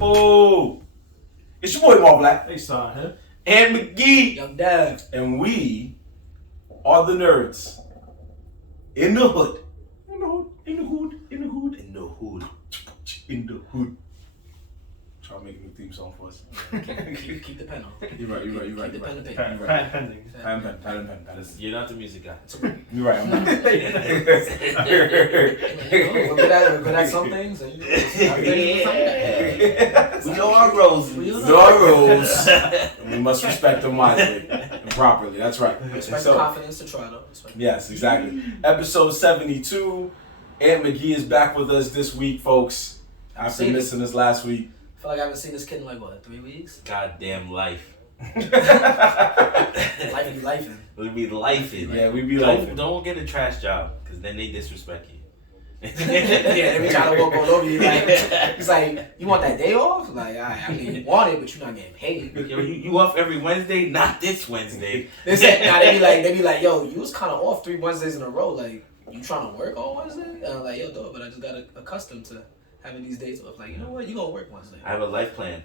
people. It's your boy Mar Black. They saw him. And McGee. Young Dev. And we are the Nerdz. In the hood. In the hood. In the hood. In the hood. In the hood. In the hood. Try to make a new theme song for us. Keep the pen on. You're right. Keep the pen and paper. Patent pending. Pen. You're not the music guy. You're right, I'm not. We're good at some things. And We know our roles. We know our rules. And we must respect them wisely and properly. That's right. Respect the confidence to try though. Yes, exactly. Episode 72. Aunt McGee is back with us this week, folks. After missing us last week. I feel like I haven't seen this kid in like, what, 3 weeks? Goddamn life. Life be lifing. We be lifing. Yeah, we be lifing. Don't get a trash job, because then they disrespect you. Yeah, they be trying to walk all over you. Like, it's like, you want that day off? Like, alright, I mean, you want it, but you're not getting paid. Yo, you off every Wednesday? Not this Wednesday. They be like, yo, you was kind of off 3 Wednesdays in a row. Like, you trying to work on Wednesday? And I'm like, yo, dog, but I just got accustomed to having these days off. Like, you know what? You gonna work Wednesday. I have a life plan.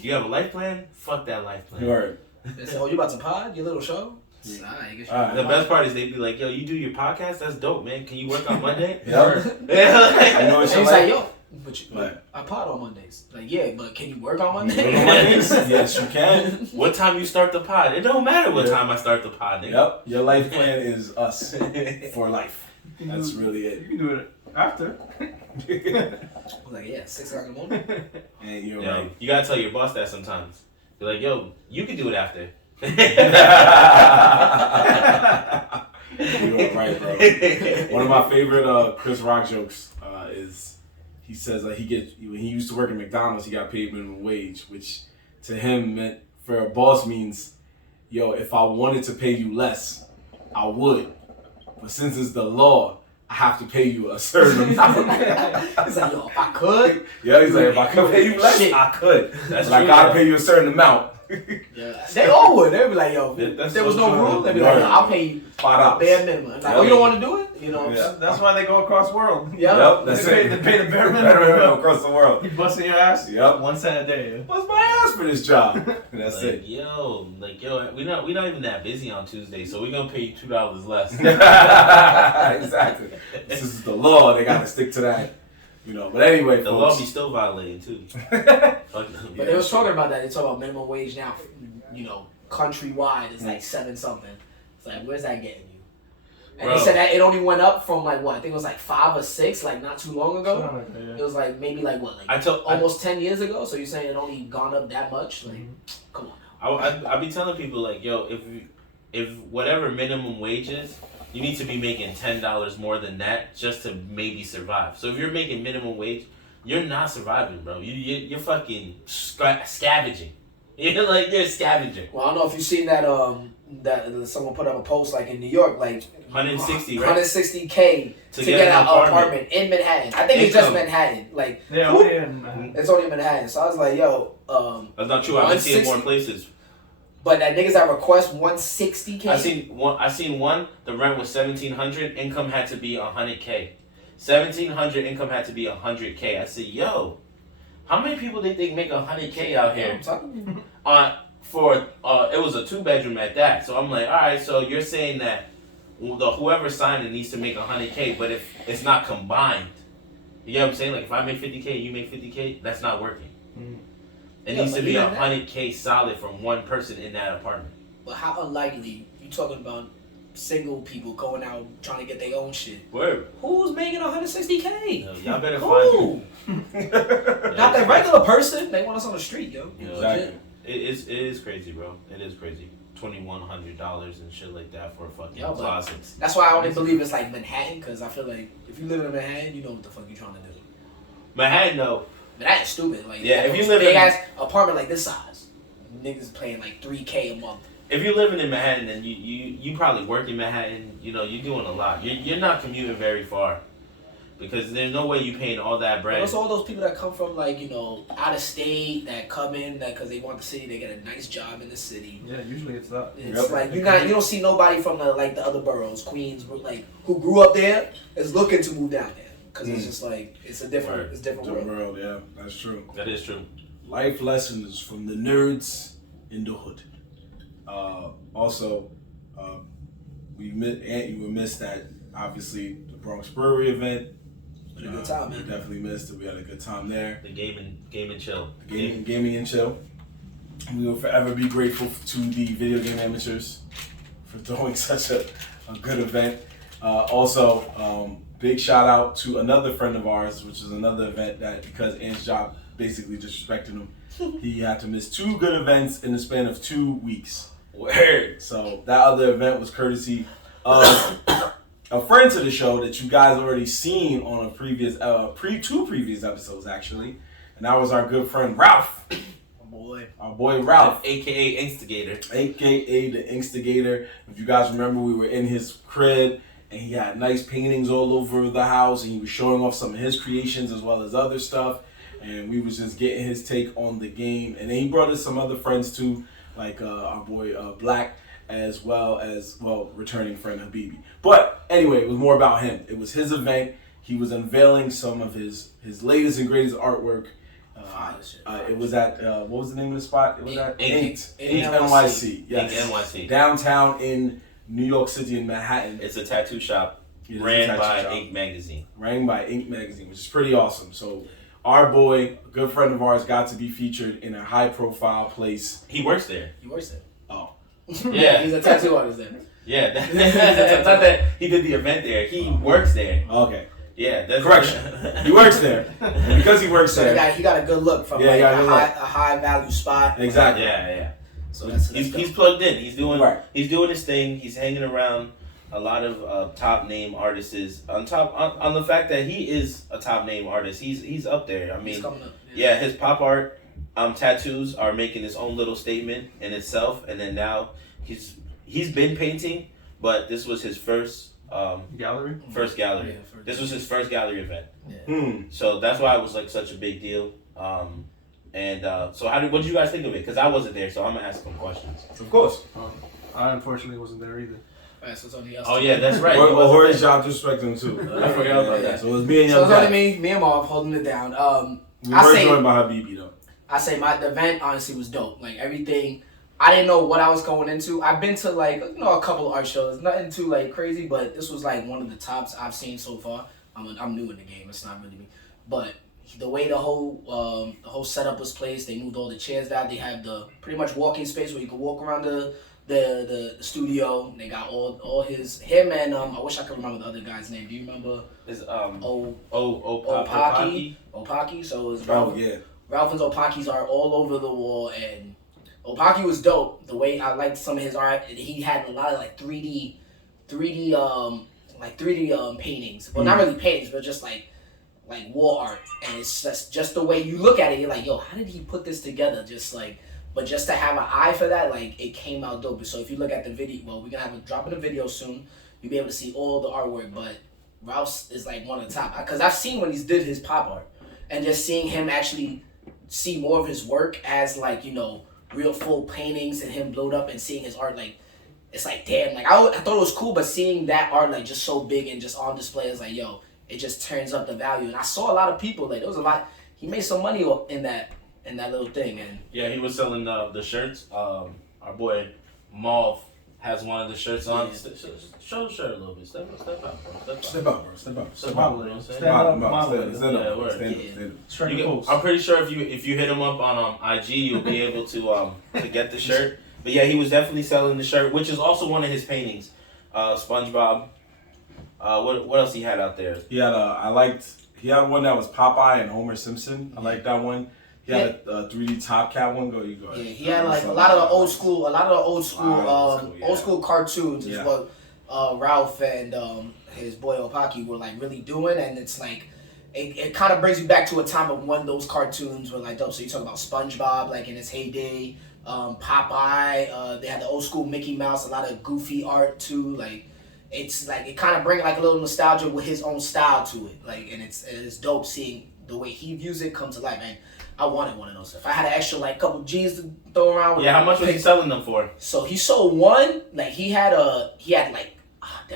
You have a life plan? Fuck that life plan. Right. They say, oh, you about to pod? Your little show? The best part is they be like, yo, you do your podcast? That's dope, man. Can you work on Monday? Yeah. You know what he's like, yo, but right. I pod on Mondays. Like, yeah, but can you work on Mondays? Yes, you can. What time you start the pod? It don't matter what time I start the pod, nigga. Yep. Your life plan is us for life. That's really it. You can do it after. Like, yeah, 6 o'clock in the morning. And you're Yo, right. you gotta tell your boss that sometimes. You're like, yo, you can do it after. You're right, bro. One of my favorite Chris Rock jokes is he says when he used to work at McDonald's, he got paid minimum wage, which to him meant for a boss means, yo, if I wanted to pay you less, I would. But since it's the law, I have to pay you a certain amount. He's like, yo, if I could. Yeah, he's like, if I could pay you less, Shit. I could. That's but true, I gotta though. pay you a certain amount. Yeah. They all would. They'd be like, yo, if That's there was so no true. rule, they'd be like, yo, I'll pay you $5. bare minimum. Like, oh, you don't want to do it? You know? Yeah. That's why they go across the world. Yep, that's They it. pay the bare Better minimum. across the world. You busting your ass? Yep. 1 cent a day. What's my ass for this job? And that's like, it. Yo, we're not even that busy on Tuesday, so we're gonna pay you $2 less. Exactly. This is the law. They gotta stick to that. You know. But anyway, The folks. law be still violating too. But they was talking about that. They talk about minimum wage now, you know, countrywide is like 7 something. It's like, where's that getting you? And Bro. they said that it only went up from like what? I think it was like 5 or 6, like not too long ago. Yeah. It was like maybe like what? Like almost 10 years ago. So you're saying it only gone up that much? Like, come on. I be telling people like, yo, if whatever minimum wage is, you need to be making $10 more than that just to maybe survive. So if you're making minimum wage, you're not surviving, bro. You're fucking scavenging. You're scavenging. Well, I don't know if you've seen that that someone put up a post like in New York, like 160, right? 160K to get an apartment in Manhattan. I think it's just Manhattan. Like, Yeah, only in Manhattan. it's only in Manhattan. So I was like, yo, That's not true. I've been seeing more places. But that niggas that request 160K. I seen one. The rent was $1,700. Income had to be $100K. $1,700 income had to be $100K. I said, yo, how many people they think make $100K out here? It was a 2-bedroom at that. So I'm like, all right. So you're saying that whoever signed it needs to make $100K, but if it's not combined, you know what I'm saying? Like if I make $50K, you make $50K, that's not working. Mm. It needs to be $100K solid from one person in that apartment. But how unlikely you talking about single people going out trying to get their own shit? Word. Who's making 160K? Yo, y'all better Who? find. Not that regular person. They want us on the street, yo. Exactly. It is crazy, bro. It is crazy. $2,100 and shit like that for fucking Yo, but closets. that's why I only believe it's like Manhattan, because I feel like if you live in Manhattan, you know what the fuck you trying to do. Manhattan, though. Manhattan's stupid. Like, Yeah, if you live big in ass apartment like this size, niggas paying like $3K a month. If you're living in Manhattan and you probably work in Manhattan, you know, you're doing a lot. You're not commuting very far. Because there's no way you paying all that bread. What's all those people that come from, like, you know, out of state, that come in that because they want the city, they get a nice job in the city. Yeah, usually it's that. It's like you don't see nobody from the other boroughs, Queens, like who grew up there is looking to move down there. because it's just like it's a different world. Yeah, that's true. That is true. Life lessons from the nerds in the hood. Also, we missed that obviously the Bronx Brewery event. Had a good time, we man. definitely missed it. We had a good time there. The game and chill. Gaming and chill. We will forever be grateful to the video game amateurs for throwing such a good event. Also, big shout out to another friend of ours, which is another event that because Ant's job basically disrespected him, he had to miss 2 good events in the span of 2 weeks. Word. So that other event was courtesy of a friend to the show that you guys already seen on a previous, two previous episodes actually, and that was our good friend Ralph. Our boy Ralph, aka Instigator, aka the Instigator. If you guys remember, we were in his crib and he had nice paintings all over the house, and he was showing off some of his creations as well as other stuff. And we was just getting his take on the game, and then he brought us some other friends too, like our boy Black, as well as returning friend Habibi. But anyway, it was more about him. It was his event. He was unveiling some of his latest and greatest artwork. It was at what was the name of the spot? It was at Inked NYC. Yes, Inked NYC, downtown in New York City in Manhattan. It's a tattoo shop ran by Ink Magazine. Ran by Ink Magazine, which is pretty awesome. So our boy, a good friend of ours, got to be featured in a high-profile place. He works there. Oh, yeah. He's a tattoo artist there. Yeah, it's not that he did the event there. He works there. Okay. Yeah, that's correction. He works there, and because he works there, he got a good look from a high value spot. Exactly. Yeah. So he's plugged in. He's doing his thing. He's hanging around a lot of top name artists. On the fact that he is a top name artist, he's up there. I mean, he's coming up. Yeah, his pop art tattoos are making his own little statement in itself, and then now he's been painting, but this was his first gallery. Yeah, this was his first gallery event. Yeah. So that's why it was like such a big deal. So what did you guys think of it? Because I wasn't there, so I'm gonna ask some questions. Of course. I unfortunately wasn't there either. Right, so it's only us. Oh yeah, that's right. Or his job disrespecting him too. I forgot about that. So it was me and So it's only me and Marv holding it down. We were joined by Habibi though. I say the event honestly was dope. Like everything. I didn't know what I was going into. I've been to a couple of art shows. Nothing too crazy, but this was one of the tops I've seen so far. I'm new in the game. It's not really me, but the way the whole setup was placed, they moved all the chairs down. They have the pretty much walking space where you can walk around the studio. They got all him and I wish I could remember the other guy's name. Do you remember? It's Opaki. So it's Ralph. Yeah. Ralph and Opakis are all over the wall, and Opaki was dope. The way I liked some of his art, he had a lot of 3D paintings. Well, not really paintings, but just like wall art. And it's just the way you look at it, you're like, yo, how did he put this together? But just to have an eye for that, it came out dope. So if you look at the video, we're gonna have a drop in the video soon. You'll be able to see all the artwork. But Ralph's is one of the top, because I've seen when he's did his pop art, and just seeing him actually see more of his work as real full paintings and him blowed up, and seeing his art it's damn, I thought it was cool, but seeing that art just so big and just on display is yo, it just turns up the value. And I saw a lot of people there was a lot. He made some money in that little thing. And yeah, he was selling the shirts. Our boy Malv has one of the shirts on. Yeah. Show the shirt a little bit. Step out, bro. Step out. Stand up. I'm pretty sure if you hit him up on IG, you'll be able to get the shirt. But yeah, he was definitely selling the shirt, which is also one of his paintings. SpongeBob. What else he had out there? He had he had one that was Popeye and Homer Simpson. I like that one. He had a 3D Top Cat one. You go. Yeah, he had a lot of the old school cartoons is what Ralph and his boy Opaki were really doing, and it's it kind of brings you back to a time of when those cartoons were dope. So you talk about SpongeBob in its heyday, Popeye. They had the old school Mickey Mouse, a lot of goofy art too. It's it kind of bring a little nostalgia with his own style to it. And it's dope seeing the way he views it come to life, man. I wanted one of those. If I had an extra couple G's to throw around with, how much was he selling them for? So he sold one. He had I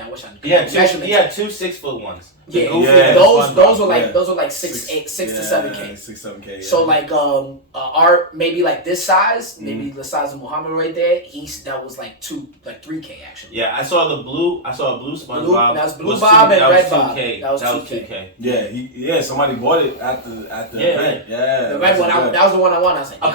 wish I knew. He had two 6-foot ones. Yeah, Yeah, those were like yeah. those were like 6 to 7K. 6-7K. Yeah. So like art maybe like this size, maybe the size of Muhammad right there. That was like 3K actually. Yeah, I saw a blue SpongeBob. That's Blue Bob and Red Bob. That was 2K. Yeah, somebody bought it at the event. Yeah, the red one. That was the one I wanted. I was like, a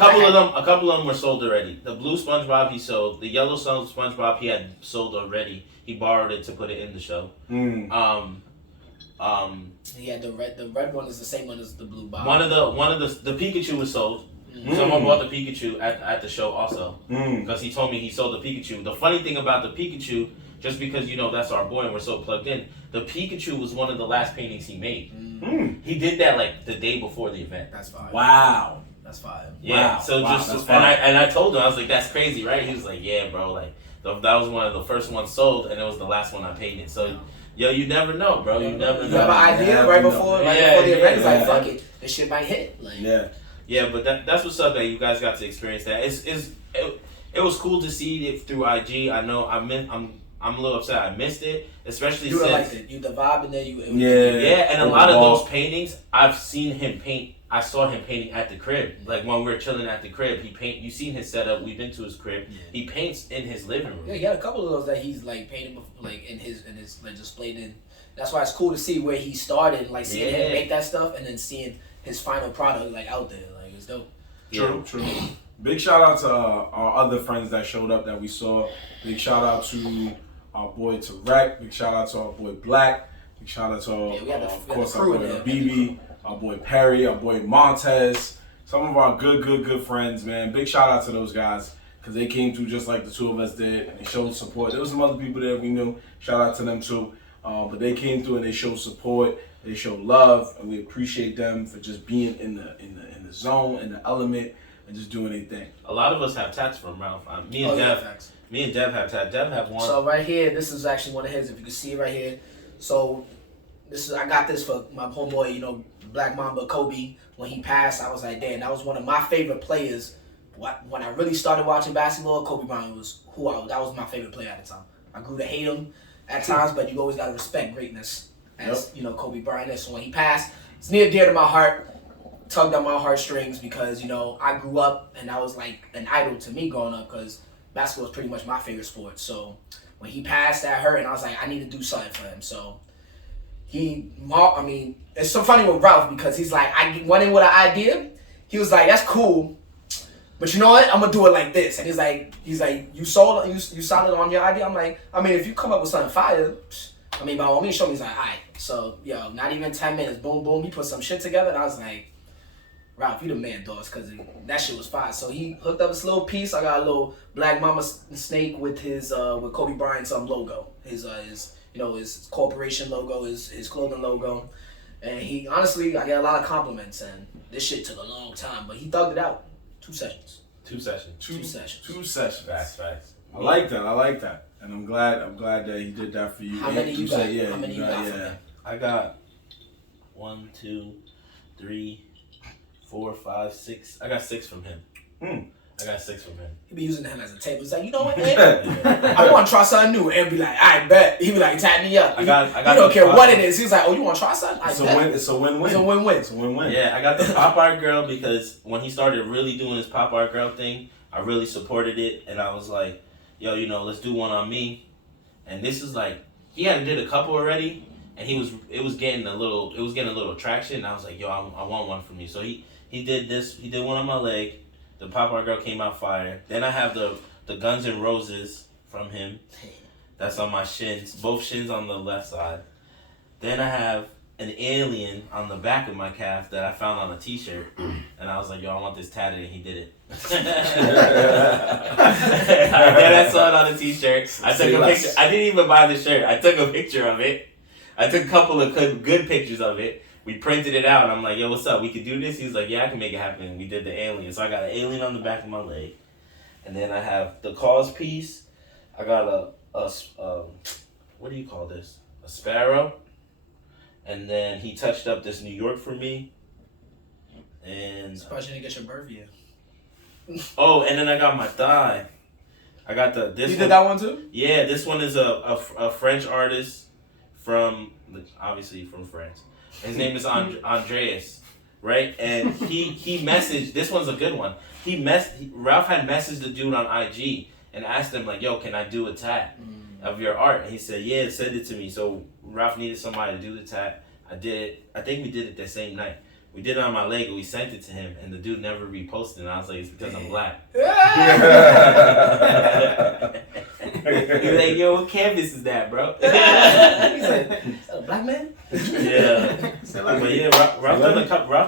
couple of them were sold already. The blue SpongeBob he sold. The yellow SpongeBob he had sold already. He borrowed it to put it in the show. Yeah, the red one is the same one as the Blue Bob. One of the Pikachu was sold. Someone bought the Pikachu at the show also because he told me he sold the Pikachu. The funny thing about the Pikachu, just because that's our boy and we're so plugged in, the Pikachu was one of the last paintings he made. He did that like the day before the event. That's fine. Wow. That's fine. Yeah. And I told him, I was like, that's crazy, right? He was like, yeah, bro, like that was one of the first ones sold and it was the last one I painted. So. Yo, you never know, bro. You never know. You have an idea right before the event. It's like, fuck it, this shit might hit. Like, yeah, but that's what's up that you guys got to experience that. It was cool to see it through IG. I know I'm a little upset I missed it, especially since liked it. You the vibe and then you. And a lot of those paintings I've seen him paint. I saw him painting at the crib. Like when we were chilling at the crib, you seen his setup. We've been to his crib. Yeah. He paints in his living room. Yeah, he had a couple of those that he's like painting like in his like displayed in. That's why it's cool to see where he started, like seeing him make that stuff, and then seeing his final product like out there. Like it's dope. True. Big shout out to our other friends that showed up that we saw. Big shout out to our boy Tarek. Big shout out to our boy Black. Big shout out to of course our boy BB. Our boy Perry, our boy Montez, some of our good friends, man. Big shout out to those guys because they came through just like the two of us did and they showed support. There was some other people there we knew. Shout out to them too. But they came through and they showed support, they showed love, and we appreciate them for just being in the zone, in the element, and just doing their thing. A lot of us have tats from Ralph. Me and Dev have tats. Dev have one. So right here, this is actually one of his. If you can see it right here. So I got this for my homeboy, Black Mamba Kobe. When he passed, I was like, damn, that was one of my favorite players. When I really started watching basketball, Kobe Bryant was that was my favorite player at the time. I grew to hate him at times, but you always got to respect greatness as, Kobe Bryant is. So when he passed, it's near dear to my heart, tugged on my heartstrings because, I grew up and that was like an idol to me growing up because basketball was pretty much my favorite sport. So when he passed, that hurt, and I was like, I need to do something for him. So it's so funny with Ralph because he's like, I went in with an idea. He was like, that's cool, but you know what? I'm gonna do it like this. And he's like, you solid on your idea. I'm like, if you come up with something fire, by all means, show me. He's like, alright. So not even 10 minutes, boom, boom. He put some shit together, and I was like, Ralph, you the man, dogs, because that shit was fire. So he hooked up this little piece. I got a little Black Mama snake with his with Kobe Bryant's logo, his corporation logo, his clothing logo. And he, honestly, I get a lot of compliments, and this shit took a long time, but he thugged it out. 2 sessions. Two sessions. Facts. I like that. And I'm glad that he did that for you. How many you got? How many you got for that? I got 1, 2, 3, 4, 5, 6. I got 6 from him. I got 6 from him. He be using him as a table. He's like, you know what, man? I want to try something new. And be like, I bet. He be like, tap me up. I got he don't care what it is. He's like, oh, you want to try something? It's a win-win. Yeah, I got the Pop Art Girl because when he started really doing his Pop Art Girl thing, I really supported it. And I was like, yo, let's do one on me. And this is like, he had did a couple already. And it was getting a little traction. And I was like, yo, I want one for me. So he did this. He did one on my leg. The Pop Art Girl came out fire. Then I have the Guns N' Roses from him. That's on my shins. Both shins on the left side. Then I have an alien on the back of my calf that I found on a t-shirt. And I was like, yo, I want this tatted, and he did it. Then I saw it on a t-shirt. I took a picture. I didn't even buy the shirt. I took a picture of it. I took a couple of good pictures of it. We printed it out, and I'm like, yo, what's up? We could do this? He's like, yeah, I can make it happen. We did the alien. So I got an alien on the back of my leg. And then I have the cause piece. I got a what do you call this? A sparrow. And then he touched up this New York for me. And surprised you didn't get your birth year. Oh, and then I got my thigh. You did that one too? Yeah, this one is a French artist from obviously from France. His name is Andreas, right? And he messaged. This one's a good one. Ralph had messaged the dude on IG and asked him like, "Yo, can I do a tat of your art?" And he said, "Yeah, send it to me." So Ralph needed somebody to do the tat. I did it. I think we did it the same night. We did it on my leg and we sent it to him, and the dude never reposted it. And I was like, "It's because I'm black." He was like, "Yo, what canvas is that, bro?" He's like, "Is that a black man?" Yeah. But yeah, Ralph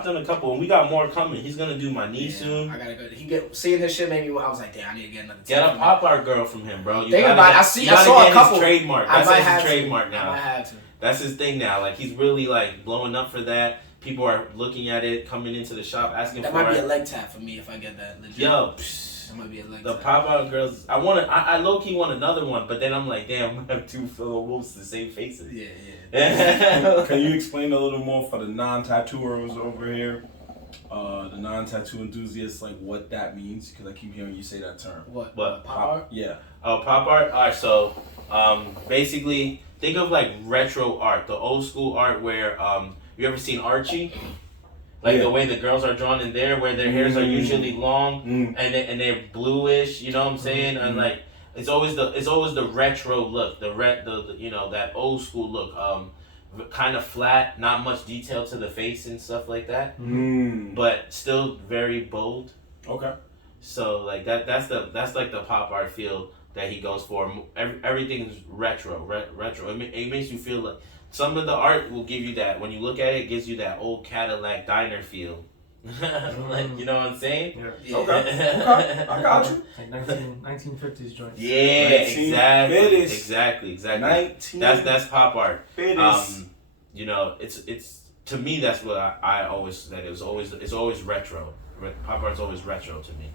done a couple, and we got more coming. He's gonna do my knee soon. I gotta go. Seeing his shit made me. I was like, damn, I need to get another. Get a pop art girl from him, bro. Think about it. I saw a couple. His trademark. That's his trademark now. I might have to. That's his thing now. Like he's really like blowing up for that. People are looking at it, coming into the shop, asking for it. That might be a leg tap for me if I get that. Legit. Yo, that might be a leg the tap. pop art girls. I low key want another one, but then I'm like, damn, I'm gonna have two almost the same faces. Yeah. Can you explain a little more for the non-tattooers over here? The non-tattoo enthusiasts, like what that means, because I keep hearing you say that term. What? What? Pop art? Yeah. Oh, pop art. Alright, so basically think of like retro art, the old school art where you ever seen Archie? Like the way the girls are drawn in there, where their hairs are usually long and they're bluish. You know what I'm saying? And like it's always the retro look, the you know, that old school look. Kind of flat, not much detail to the face and stuff like that, but still very bold. Okay. So like that's like the pop art feel that he goes for. Everything is retro. It makes you feel like some of the art will give you that. When you look at it, it gives you that old Cadillac diner feel. Like, you know what I'm saying? Yeah. Okay. I got you. Like 1950s joints. Yeah, exactly. That's pop art. You know, it's to me that's what I always said. It's always retro. Pop art's always retro to me.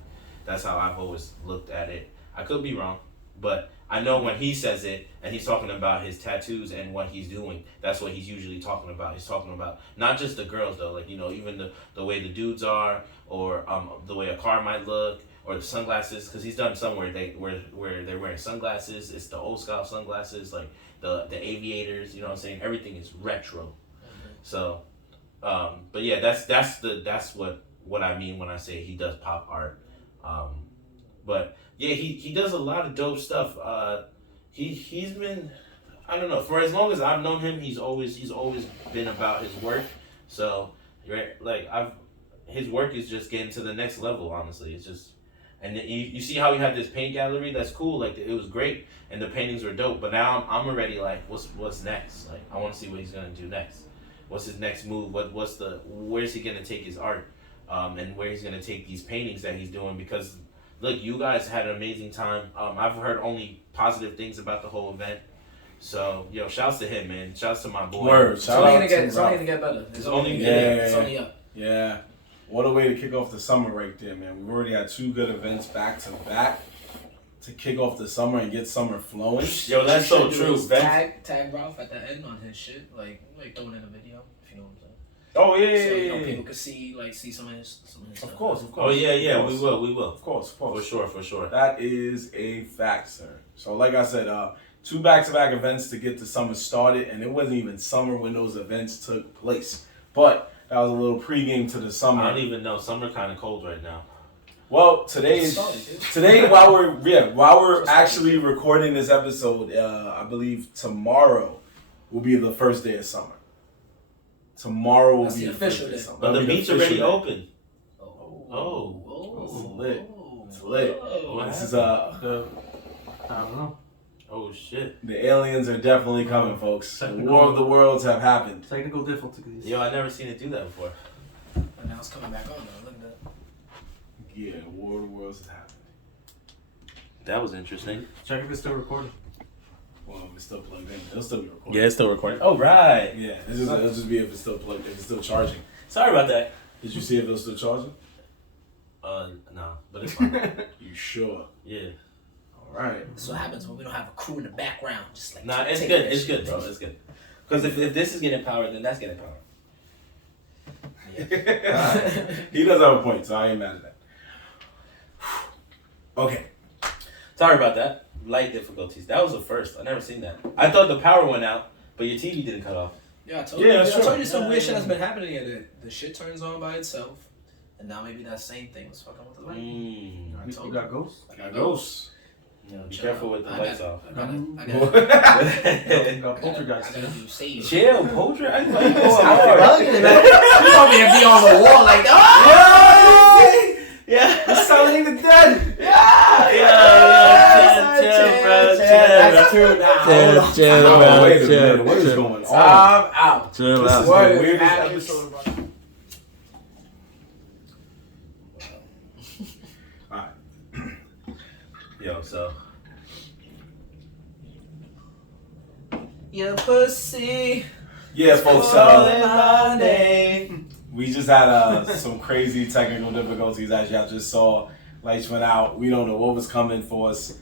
That's how I've always looked at it. I could be wrong, but I know when he says it and he's talking about his tattoos and what he's doing, that's what he's usually talking about. He's talking about not just the girls though, like, you know, even the way the dudes are, or the way a car might look, or the sunglasses, because he's done some where they're wearing sunglasses. It's the old style sunglasses, like the aviators. You know what I'm saying? Everything is retro. So, but yeah, that's what I mean when I say he does pop art. But yeah, he does a lot of dope stuff. He's been, I don't know, for as long as I've known him, he's always been about his work. So, like his work is just getting to the next level. Honestly, it's just, and you see how he had this paint gallery. That's cool. Like it was great, and the paintings were dope. But now I'm already like, what's next? Like I want to see what he's gonna do next. What's his next move? Where's he gonna take his art? And where he's gonna take these paintings that he's doing, because look, you guys had an amazing time. I've heard only positive things about the whole event. So, yo, shouts to him, man. Shouts to my boy. Word. It's only gonna get better. It's only up. Yeah. What a way to kick off the summer right there, man. We've already had 2 good events back to back to kick off the summer and get summer flowing. Yo, that's so true. Tag Ralph at the end on his shit, like throwing in a video, if you know what I'm saying. Oh yeah, so, yeah. People could see some of his stuff. Of course. Oh yeah, we will. Of course. For sure. That is a fact, sir. So like I said, 2 back-to-back events to get the summer started, and it wasn't even summer when those events took place. But that was a little pregame to the summer. I don't even know. Summer kind of cold right now. Well, today while we're actually recording this episode, I believe tomorrow will be the first day of summer. Tomorrow will be the official day. But the beach already open. It's lit. It's lit. This is I don't know. Oh shit. The aliens are definitely coming, folks. The War of the Worlds have happened. Technical difficulties. Yo, I never seen it do that before. And now it's coming back on though. Look at that. Yeah, War of the Worlds has happened. That was interesting. Check if it's still recording. Well, if it's still plugged in, it'll still be recording. Yeah, it's still recording. Oh right. Yeah, it'll just be if it's still plugged, if it's still charging. Sorry about that. Did you see if it was still charging? No, but it's fine. You sure? Yeah. All right. That's what happens when we don't have a crew in the background. Just like Nah, it's good. It's good, bro. It's good. Because if this is getting power, then that's getting power. Yeah. He does have a point, so I ain't mad at that. Okay. Sorry about that. Light difficulties. That was the first. I never seen that. I thought the power went out, but your TV didn't cut off. Yeah, I told Yeah, you. that's I told true. you some Yeah, weird shit yeah. that's been happening here. The shit turns on by itself, and now maybe that same thing was fucking with the light. I You told got ghosts? I Got ghosts. Yeah, be Chill careful out. with the I lights got- off. I gotta You got I poltergeist. gotta do save. Chill, Poltergeist. Why you going Stop hard? bugging it, man. You want me to be on the wall like that? Yeah. It's selling the dead! Chill, bro. That's two now. Chill, Oh, bro. wait a Chill, minute. What is chill. going on? I'm out. Chill This out. is What the is weirdest happening? episode. Alright. Yo, so Your pussy. Yeah, folks. calling my name. We just had some crazy technical difficulties. As y'all just saw, lights went out. We don't know what was coming for us.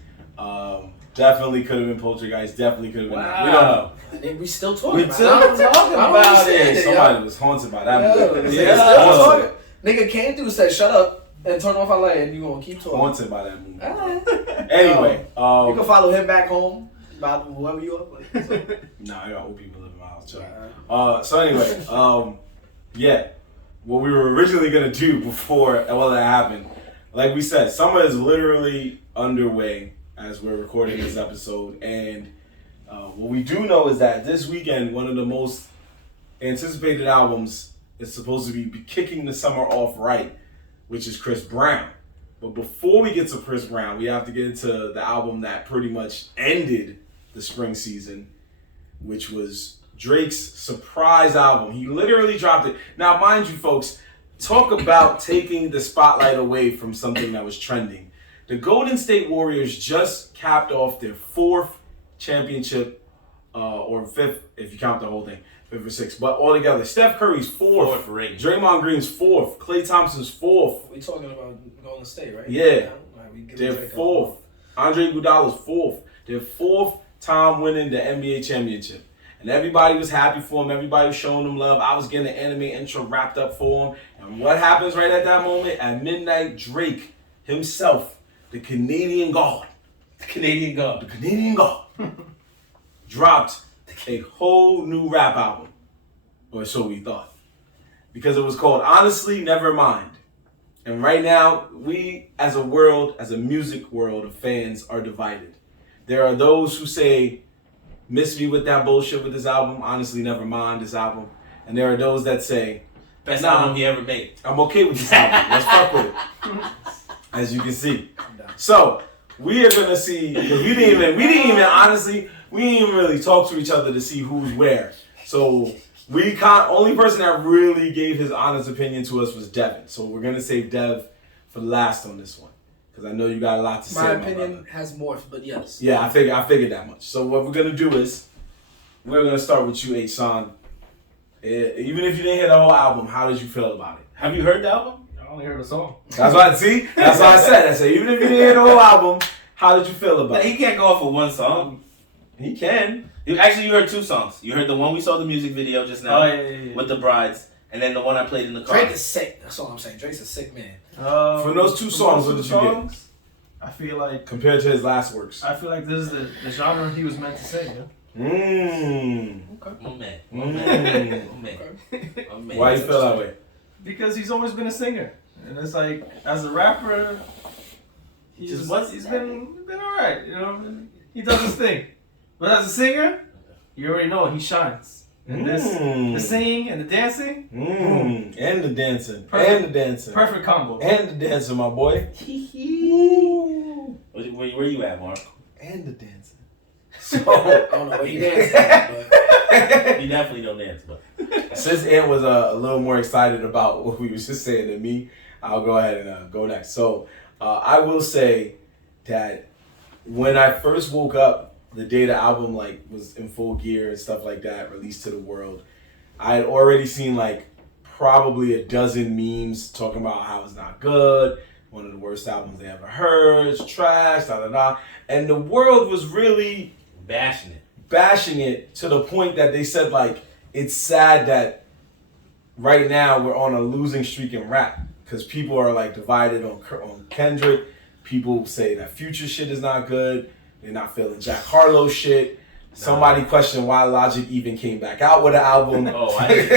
Definitely could have been Poltergeist. Definitely could have been. Wow. We don't know. And then we still talking we about still it. talking I don't about understand it. Somebody was haunted by that movie. Yeah, Yeah. still talking. Nigga came through, said shut up, and turn off our light, and you gonna keep talking. Haunted by that movie. Alright. Anyway, You can follow him back home. About whoever you are. Like, so. nah, I got old people living in my house. Chill. So anyway, yeah, what we were originally gonna do before all that happened, like we said, summer is literally underway as we're recording this episode, and what we do know is that this weekend, one of the most anticipated albums is supposed to be kicking the summer off right, which is Chris Brown. But before we get to Chris Brown, we have to get into the album that pretty much ended the spring season, which was Drake's surprise album. He literally dropped it. Now, mind you, folks, talk about taking the spotlight away from something that was trending. The Golden State Warriors just capped off their 4th championship, or 5th, if you count the whole thing, 5th or 6th. But altogether, Steph Curry's 4th, ring. Draymond Green's 4th, Klay Thompson's 4th, We talking about Golden State, right? Yeah. Alright, we give their Drake a 4th. Andre Iguodala's 4th. Their 4th time winning the NBA championship. And everybody was happy for him. Everybody was showing him love. I was getting an anime intro wrapped up for him. And what happens right at that moment? At midnight, Drake himself, the Canadian God, the Canadian God, dropped a whole new rap album. Or so we thought. Because it was called Honestly Nevermind. And right now, we as a world, as a music world of fans, are divided. There are those who say, miss me with that bullshit with this album, honestly never mind this album. And there are those that say, Best Nah. album he ever made. I'm okay with this album. Let's fuck with it. As you can see. So, we are gonna see, because we didn't even honestly, we didn't even really talk to each other to see who's where. So, only person that really gave his honest opinion to us was Devin. So we're gonna save Dev for last on this one. Because I know you got a lot to say. My my opinion brother. has morphed, but yes. Yeah, I figured that much. So what we're gonna do is we're gonna start with you, H-Son. Even if you didn't hear the whole album, how did you feel about it? Have you heard the album? I only heard a song. That's what I said. I said even if you didn't hear the whole album, how did you feel about He it? can't go off of one song. He can. Actually, you heard 2 songs. You heard the one we saw the music video just now yeah. with the brides, and then the one I played in the car. Drake is sick. That's all I'm saying. Drake's a sick man. From those 2 songs, what did you get? I feel like Compared to his last works. this is the genre he was meant to sing. Yeah? Mmm. Okay. Oh man. Mm. Oh man. Oh man. Why you feel that way? Because he's always been a singer, and it's like as a rapper, he's been alright. You know, he does his thing. But as a singer, you already know he shines. And the singing and the dancing, And the dancing. Perfect. And the dancing. perfect combo. And the dancing, my boy. Where you at, Mark? And the dancing. So, I don't know what he danced at, but You definitely don't dance, but Since Ant was a little more excited about what we was just saying than me, I'll go ahead and go next. So I will say that when I first woke up, the day the album was in full gear and stuff like that, released to the world, I had already seen probably a dozen memes talking about how it's not good, one of the worst albums they ever heard, it's trash, da da da. And the world was really bashing it. to the point that they said it's sad that right now we're on a losing streak in rap because people are divided on Kendrick. People say that Future shit is not good. They're not feeling Jack Harlow shit. Somebody questioned why Logic even came back out with an album. Oh, I didn't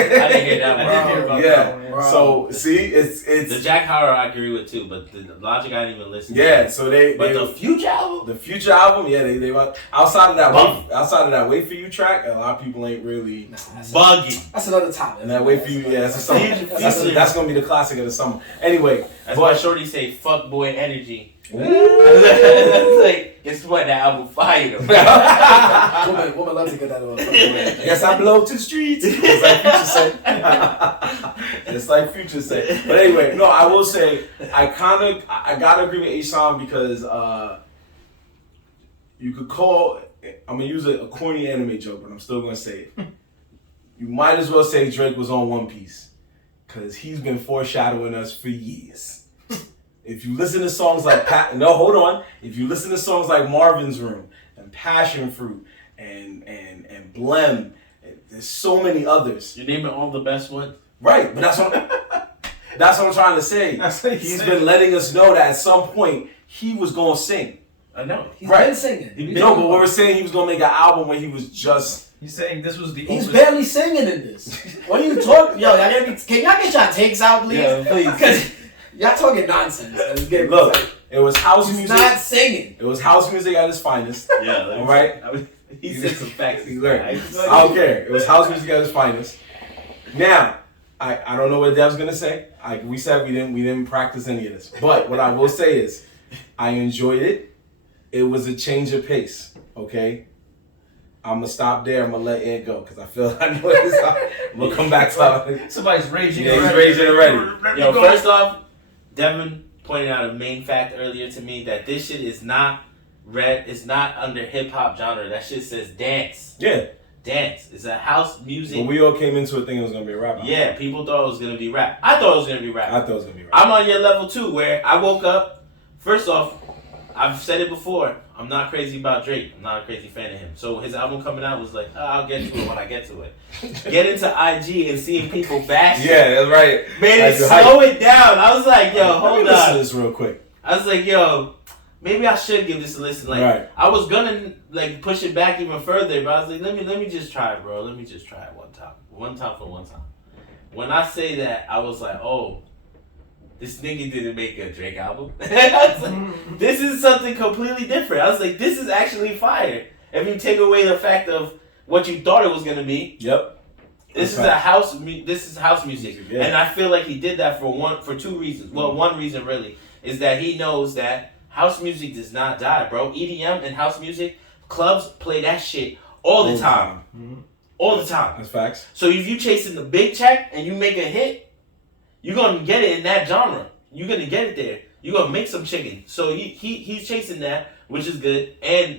hear that one. I didn't hear about Yeah. that one. Yeah. So see, it's The Jack Harlow I agree with too, but the Logic I didn't even listen. yeah. to. So they The Future album. the Future album, yeah. They outside of that Wait For You track, a lot of people ain't really Buggy. That's another topic. and that Wait For You, yeah. That's, that's gonna be the classic of the summer. Anyway, That's why Shorty say "fuck boy energy." That's like, guess what? That album fired him. woman loves to get that on. Yes, I blow to the streets. It's like Future said. It's like Future said. But anyway, no, I will say I gotta agree with A-Sean because you could call. I'm gonna use a corny anime joke, but I'm still gonna say it. You might as well say Drake was on One Piece because he's been foreshadowing us for years. If you listen to songs like If you listen to songs like Marvin's Room and Passion Fruit and Blem, there's so many others. You're naming all the best ones, right? But that's what I'm trying to say. He's been letting us know that at some point he was gonna sing. I know. He's been singing. No, but we're saying he was gonna make an album where he was just. He's saying this was the. He's barely singing in this. What are you talking? Yo, can y'all get y'all takes out, please? Yeah, please. Y'all talking nonsense. Look, it was house He's music. not singing. It was house music at its finest. Yeah. All right. He said some facts. I don't care. It was house music at its finest. Now, I don't know what Dev's gonna say. Like we said, we didn't practice any of this. But what I will say is, I enjoyed it. It was a change of pace. Okay. I'm gonna stop there. I'm gonna let Ed go because I feel I know this. I'm gonna come back to Somebody's raging. Yeah, he's raging already. Yo, first off, Devin pointed out a main fact earlier to me that this shit is not it's not under hip hop genre. That shit says dance. Yeah. Dance. It's a house music. When we all came into it thinking it was gonna be a rap. Yeah, people thought it was gonna be rap. I thought it was gonna be rap. I thought it was gonna be rap. I'm on your level too, where I woke up. First off, I've said it before. I'm not crazy about Drake. I'm not a crazy fan of him. So his album coming out was like, I'll get to it when I get to it. Get into IG and seeing people bash. Yeah, that's right. Man, it slow it down. I was like, yo, hold on. Listen to this real quick. I was like, yo, maybe I should give this a listen. Like, right. I was gonna like push it back even further, but I was like, let me just try it, bro. Let me just try it one time. One time for one time. When I say that, I was like, oh, this nigga didn't make a Drake album. I was like, this is something completely different. I was like, this is actually fire. If you take away the fact of what you thought it was gonna be. Yep. This is house music, yeah. And I feel like he did that for two reasons. Well, one reason really is that he knows that house music does not die, bro. EDM and house music, clubs play that shit all the time. Mm-hmm. All the time. That's facts. So if you chasing the big check and you make a hit, you're gonna get it in that genre. You're gonna get it there. You're gonna make some chicken. So he's chasing that, which is good.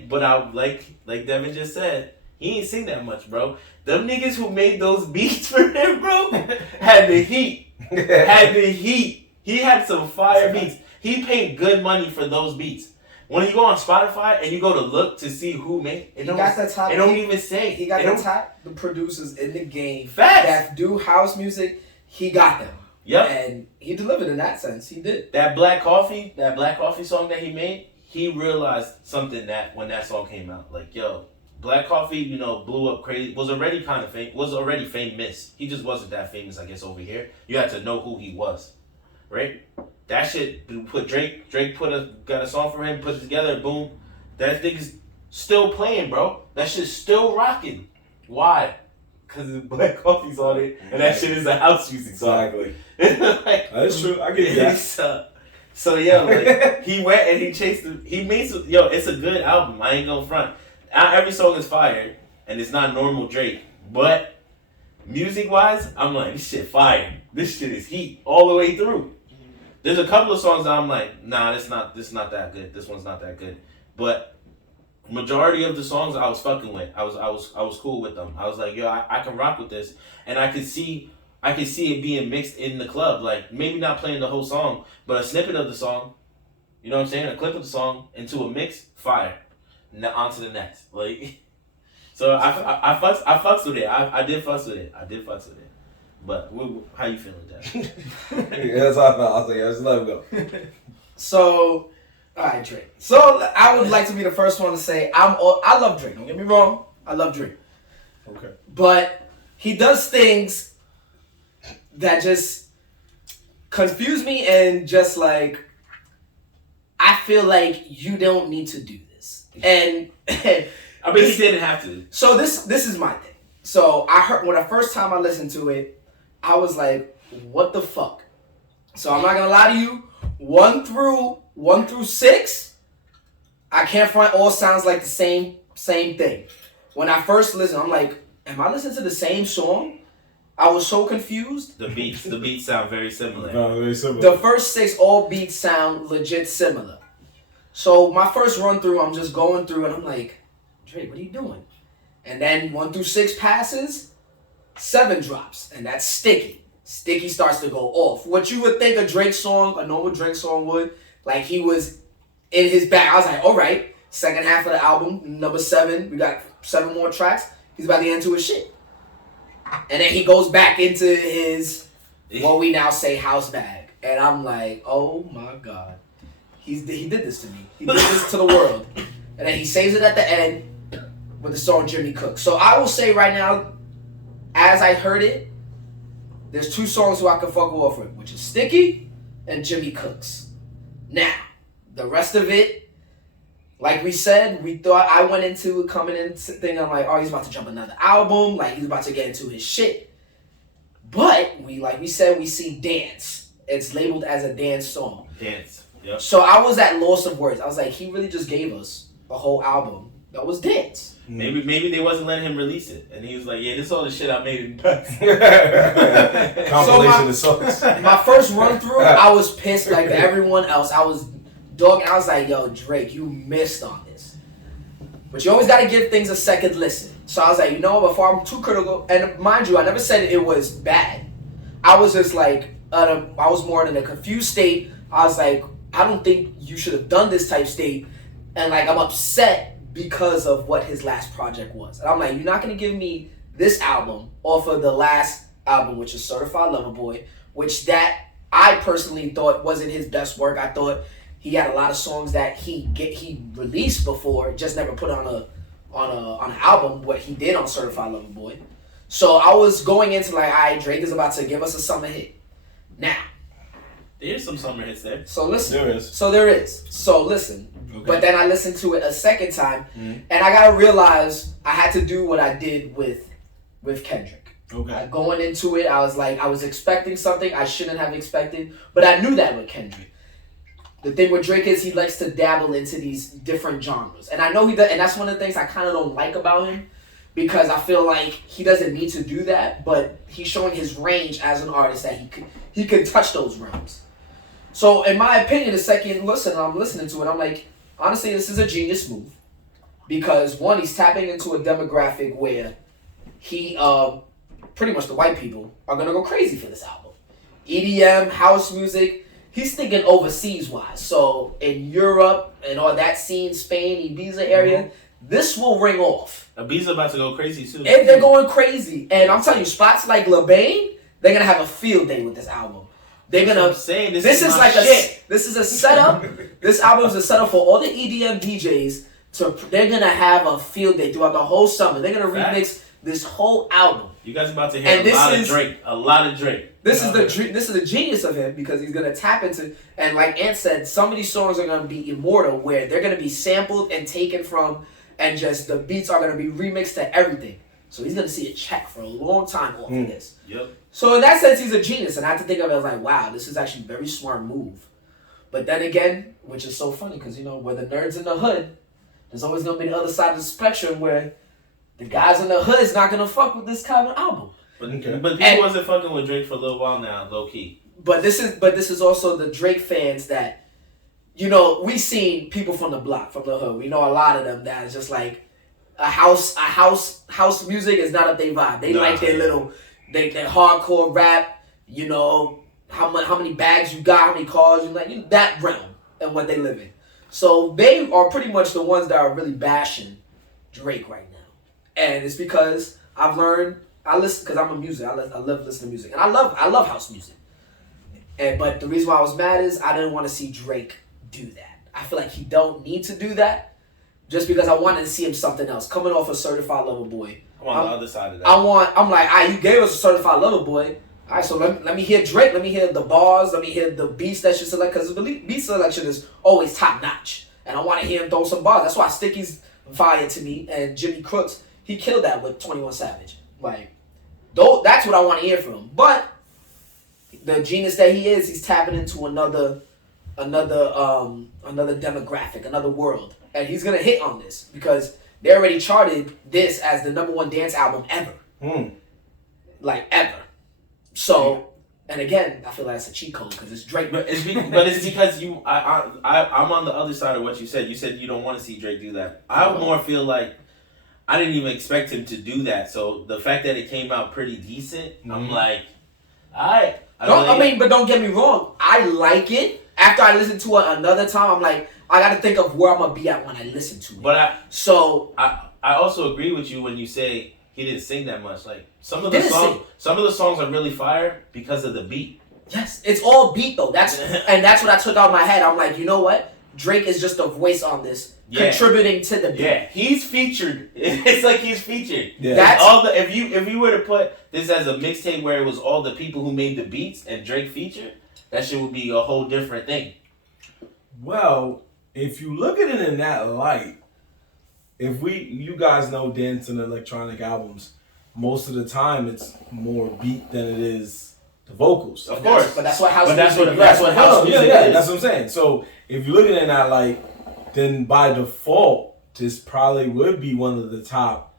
But I like Devin just said, he ain't sing that much, bro. Them niggas who made those beats for him, bro, had the heat. He had some fire beats. He paid good money for those beats. When you go on Spotify and you go to look to see who made it, it don't even say. He got the top producers in the game Facts. that do house music. He got them. Yep. And he delivered in that sense. He did. That Black Coffee song that he made, he realized something that when that song came out, like, yo, Black Coffee, blew up crazy. Was already famous. He just wasn't that famous, I guess, over here. You had to know who he was, right? That shit put Drake got a song for him, put it together, boom. That nigga's still playing, bro. That shit's still rocking. Why? Because Black Coffee's on it, and that shit is a house music song. Exactly. Like, that's true. I get that. So yo, like, he went and he chased. He made some. Yo, it's a good album. I ain't gonna front. Every song is fire, and it's not normal Drake. But music wise, I'm like, this shit fire. This shit is heat all the way through. There's a couple of songs that I'm like, nah, this not that good. This one's not that good. But majority of the songs I was fucking with. I was cool with them. I was like, yo, I can rock with this, and I could see it being mixed in the club. Like maybe not playing the whole song, but a snippet of the song. You know what I'm saying? A clip of the song into a mix, fire. On to the next. Like, so I fucks with it. I did fucks with it. But how you feeling, Dad? Yeah, that's how I felt. I was like, let's let him go. So, all right, Drake. So I would like to be the first one to say I love Drake. Don't get me wrong. I love Drake. Okay. But he does things that just confuse me and just like, I feel like you don't need to do this. And I mean, he didn't have to. So this is my thing. So I heard when the first time I listened to it, I was like, what the fuck? So I'm not gonna lie to you, 1 through 6, I can't find all sounds like the same thing. When I first listened, I'm like, am I listening to the same song? I was so confused. The beats sound very similar. Very similar. The first 6 all beats sound legit similar. So my first run through, I'm just going through and I'm like, Drake, what are you doing? And then 1 through 6 passes, 7 drops, and that's Sticky. Sticky starts to go off. What you would think a Drake song, a normal Drake song would, like he was in his bag. I was like, all right, second half of the album, number 7, we got 7 more tracks. He's about to get into his shit. And then he goes back into his, what we now say, house bag. And I'm like, oh my God. He did this to me. He did this to the world. And then he saves it at the end with the song Jimmy Cook. So I will say right now, as I heard it, there's 2 songs who I can fuck off with, which is Sticky and Jimmy Cooks. Now, the rest of it, like we said, we thought I went into it coming in thinking I'm like, oh, he's about to jump another album, like he's about to get into his shit. But we said, we see Dance. It's labeled as a dance song. Dance. Yep. So I was at loss of words. I was like, he really just gave us a whole album that was dance. Maybe they wasn't letting him release it, and he was like, "Yeah, this is all the shit I made in the past." Compilation of songs. My first run through, I was pissed like everyone else. I was dogging. I was like, "Yo, Drake, you missed on this." But you always got to give things a second listen. So I was like, you know, before I'm too critical, and mind you, I never said it was bad. I was just like, I was more in a confused state. I was like, I don't think you should have done this type state, and like I'm upset because of what his last project was. And I'm like, you're not going to give me this album off of the last album, which is Certified Lover Boy, which that I personally thought wasn't his best work. I thought he had a lot of songs that he released before, just never put on an album, what he did on Certified Lover Boy. So I was going into like, all right, Drake is about to give us a summer hit. Now, there's some summer hits there. So listen. There is. So listen. Okay. But then I listened to it a second time, and I gotta realize I had to do what I did with Kendrick. Okay. Going into it, I was like, I was expecting something I shouldn't have expected, but I knew that with Kendrick. The thing with Drake is he likes to dabble into these different genres, and I know he does, and that's one of the things I kind of don't like about him, because I feel like he doesn't need to do that, but he's showing his range as an artist that he can touch those realms. So in my opinion, the second listen, I'm listening to it, I'm like, honestly, this is a genius move, because one, he's tapping into a demographic where he, pretty much the white people are gonna go crazy for this album. EDM, house music, he's thinking overseas wise. So in Europe and all that scene, Spain, Ibiza area, this will ring off. Ibiza about to go crazy too. And they're going crazy, and I'm telling you, spots like LaBaine, they're gonna have a field day with this album. They're gonna. This is like shit. This is a setup. This album is a setup for all the EDM DJs. They're gonna have a field day throughout the whole summer. They're gonna remix this whole album. You guys about to hear a lot of Drake. A lot of Drake. This is the genius of him, because he's gonna tap into, and like Ant said, some of these songs are gonna be immortal, where they're gonna be sampled and taken from, and just the beats are gonna be remixed to everything. So he's gonna see a check for a long time off of this. Yep. So in that sense, he's a genius, and I have to think of it as like, wow, this is actually a very smart move. But then again, which is so funny, because you know, where the nerds in the hood, there's always gonna be the other side of the spectrum where the guys in the hood is not gonna fuck with this kind of album. But people wasn't fucking with Drake for a little while now, low key. But this is also the Drake fans that, you know, we seen people from the block, from the hood. We know a lot of them that is just like house music is not up their vibe. They like their little their hardcore rap, you know, how many bags you got, how many cars you like, you know, that realm and what they live in. So they are pretty much the ones that are really bashing Drake right now. And it's because I've learned, I listen, because I'm a music, I love listening to music. And I love house music. But the reason why I was mad is I didn't want to see Drake do that. I feel like he don't need to do that. just because I wanted to see him something else. Coming off a Certified Lover Boy. I'm on the other side of that. I'm like, all right, you gave us a Certified Lover Boy. All right, so let me hear Drake. Let me hear the bars. Let me hear the beats that you select, because the beat selection is always top notch, and I want to hear him throw some bars. That's why Sticky's fire to me, and Jimmy Crooks, he killed that with 21 Savage. Like, that's what I want to hear from him. But the genius that he is, he's tapping into another demographic, another world, and he's gonna hit on this because they already charted this as the #1 dance album ever, like ever. So, and again, I feel like it's a cheat code because it's Drake. But it's because I'm on the other side of what you said. You said you don't want to see Drake do that. I more feel like I didn't even expect him to do that. So the fact that it came out pretty decent, I'm like, but don't get me wrong. I like it. After I listen to it another time, I'm like, I got to think of where I'm gonna be at when I listen to it. But I also agree with you when you say he didn't sing that much. Like some of the songs are really fire because of the beat. Yes, it's all beat though. That's what I took out of my head. I'm like, you know what? Drake is just a voice on this, contributing to the beat. Yeah, he's featured. It's like he's featured. Yeah. That's all the. If you were to put this as a mixtape where it was all the people who made the beats and Drake featured, that shit would be a whole different thing. Well, if you look at it in that light, you guys know dance and electronic albums, most of the time it's more beat than it is the vocals. Of course. But that's what house music that's is. what house music is. That's what I'm saying. So if you look at it in that light, then by default, this probably would be one of the top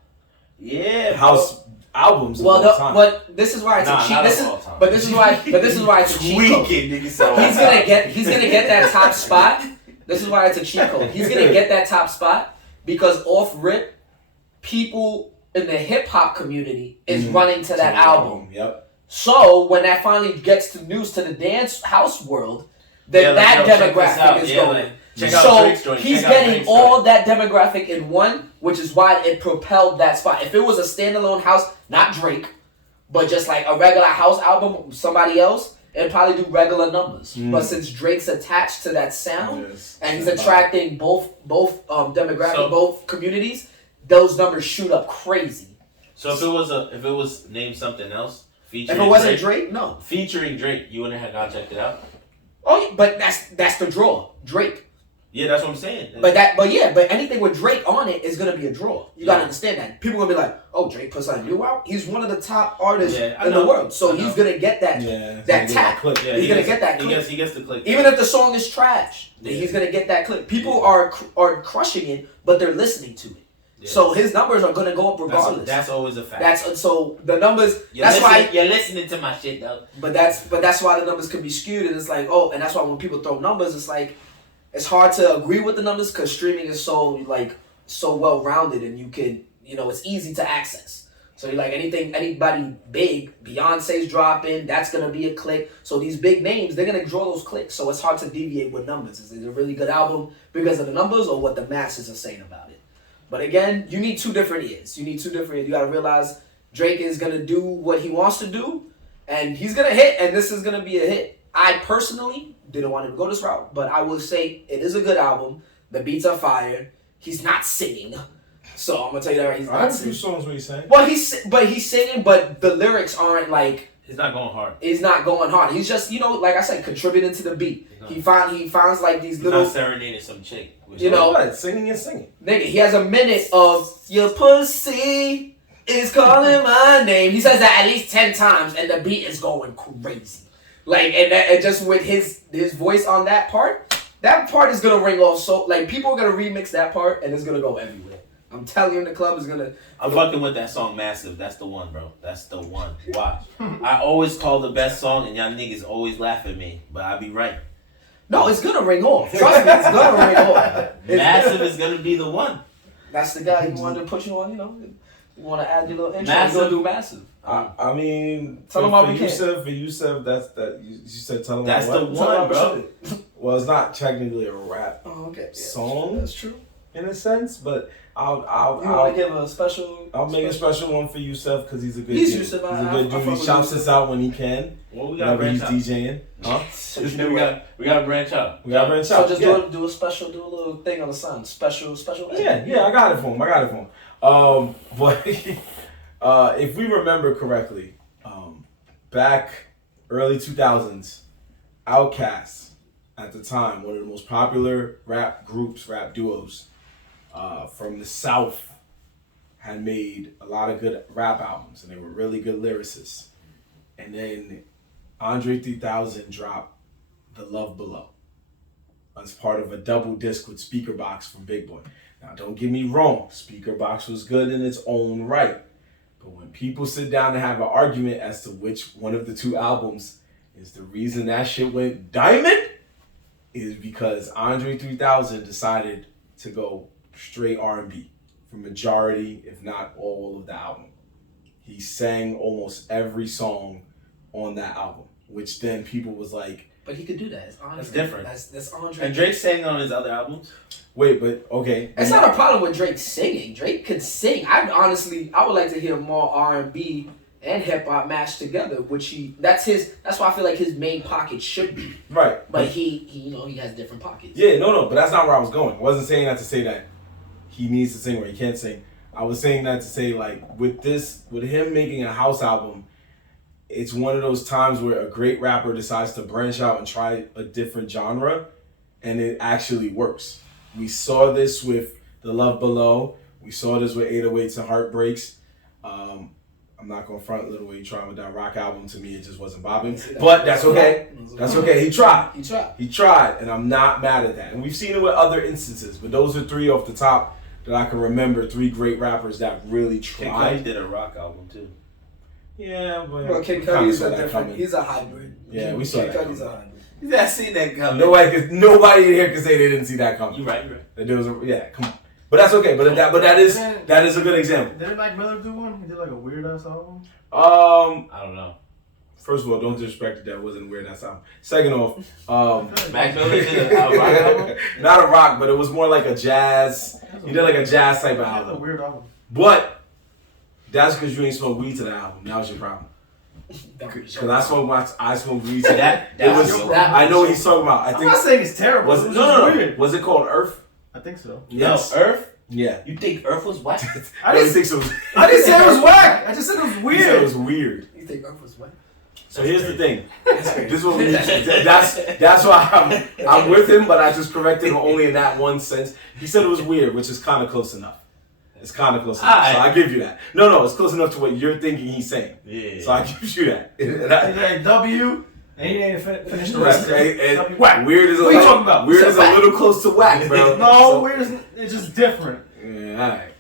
house albums of all time. But this is why it's a cheat. But this is why it's a cheat code. He's gonna get that top spot. This is why it's a cheat code. He's gonna get that top spot because off rip, people in the hip hop community is running to that album. Yep. So when that finally gets to news to the dance house world, then that demographic is going. So he's getting all that demographic in one, which is why it propelled that spot. If it was a standalone house, not Drake, but just like a regular house album, somebody else, it'd probably do regular numbers. But since Drake's attached to that sound and he's attracting both demographic, both communities, those numbers shoot up crazy. So if it was named something else, featuring if it wasn't Drake, no. Featuring Drake, you wouldn't have gone checked it out. Oh, yeah, but that's the draw, Drake. Yeah, that's what I'm saying. But anything with Drake on it is gonna be a draw. You gotta understand that. People gonna be like, "Oh, Drake puts something new out. He's one of the top artists in the world, so he's gonna get that tap. He's gonna get that click. He gets the click. Even if the song is trash, he's gonna get that click. People are crushing it, but they're listening to it. Yeah. So his numbers are gonna go up regardless. That's always a fact. So the numbers. You're listening to my shit though. But that's why the numbers can be skewed, and it's like, and that's why when people throw numbers, it's like. It's hard to agree with the numbers because streaming is so well rounded and you can it's easy to access. So you're like anybody big, Beyonce's dropping, that's gonna be a click. So these big names, they're gonna draw those clicks. So it's hard to deviate with numbers. Is it a really good album because of the numbers or what the masses are saying about it? But again, you need two different ears. You gotta realize Drake is gonna do what he wants to do, and he's gonna hit, and this is gonna be a hit. I personally didn't want him to go this route, but I will say it is a good album. The beats are fire. He's not singing, so I'm gonna tell you that right. He's not singing. I have a few songs where he's singing. Well, he's singing, but the lyrics aren't like. He's not going hard. He's not going hard. He's just like I said, contributing to the beat. He finds like these little. Not serenading some chick. Singing and singing. Nigga, he has a minute of your pussy is calling my name. He says that at least 10 times, and the beat is going crazy. Like and just with his voice on that part is gonna ring off. So like people are gonna remix that part and it's gonna go everywhere. I'm telling you, the club is gonna. I'm fucking with that song, Massive. That's the one, bro. That's the one. Watch. I always call the best song, and y'all niggas always laugh at me, but I be right. No, it's gonna ring off. Trust me, it's gonna ring off. Massive is gonna be the one. That's the guy who wanted to put you on. You want to add your little intro. Massive. You gonna do Massive. I mean, tell him for Yusef, you said you said tell him that's the one, bro. Well, it's not technically a rap song. Yeah, that's true. in a sense, but I'll want to give a special? I'll make a special one for Yusef because he's a good He's dude. Yusef. He's a good dude. He shouts us out when he can. Well, we got whenever he's DJing. Huh? we got to branch out. We got to branch So out. just yeah. do a special, do a little thing on the sun. Special. Yeah, I got it for him. But if we remember correctly, back early 2000s, Outkast, at the time, one of the most popular rap duos from the South, had made a lot of good rap albums, and they were really good lyricists. And then Andre 3000 dropped The Love Below as part of a double disc with Speaker Box from Big Boy. Now, don't get me wrong, Speaker Box was good in its own right. But when people sit down to have an argument as to which one of the two albums is the reason that shit went diamond, is because Andre 3000 decided to go straight R&B for majority, if not all, of the album. He sang almost every song on that album, which then people was like... But he could do that. It's Andre. That's different. That's Andre. And Drake sang on his other albums? Wait, but okay. It's not a problem with Drake singing. Drake could sing. I would like to hear more R&B and hip hop mashed together, that's why I feel like his main pocket should be. Right. But he has different pockets. Yeah, no, but that's not where I was going. I wasn't saying that to say that he needs to sing or he can't sing. I was saying that to say, like, with him making a house album, it's one of those times where a great rapper decides to branch out and try a different genre, and it actually works. We saw this with The Love Below. We saw this with 808s and Heartbreaks. I'm not going to front Little Way Trying with that rock album. To me, it just wasn't bobbing. But that's okay. That's okay. He tried, and I'm not mad at that. And we've seen it with other instances, but those are three off the top that I can remember, three great rappers that really tried. Kid Cudi did a rock album, too. Yeah, but... Well, Kid Cudi is a different... He's a hybrid. Yeah, we saw that. Kid Cudi's a hybrid. I seen that coming. Nobody in here can say they didn't see that coming. You're right. Come on. But that's okay. But that is a good example. Didn't Mac Miller do one? He did like a weird ass album. I don't know. First of all, don't disrespect that wasn't a weird ass album. Second off, Mac Miller did a rock album. Not a rock, but it was more like a jazz. He did like a jazz type of album. That's a weird album. But that's because you ain't smoked weed to the album. That was your problem. Because I smoked weed to that. I know what he's talking about. I'm not saying it's terrible. No. Was it called Earth? I think so. Yes. No, Earth? Yeah. You think Earth was whack? I didn't say it was whack. I just said it was weird. You said it was weird. You think Earth was whack? So here's the thing. This is what we need to, that's why I'm with him, but I just corrected him only in that one sense. He said it was weird, which is kind of close enough. It's kind of close enough. So I give you that. No, it's close enough to what you're thinking he's saying. Yeah. So I give you that. He's like W. And he ain't finished the rest. Whack. Weird is a what are you talking about? Weird is a little close to whack, bro. No, weird is it's just different. Yeah, alright.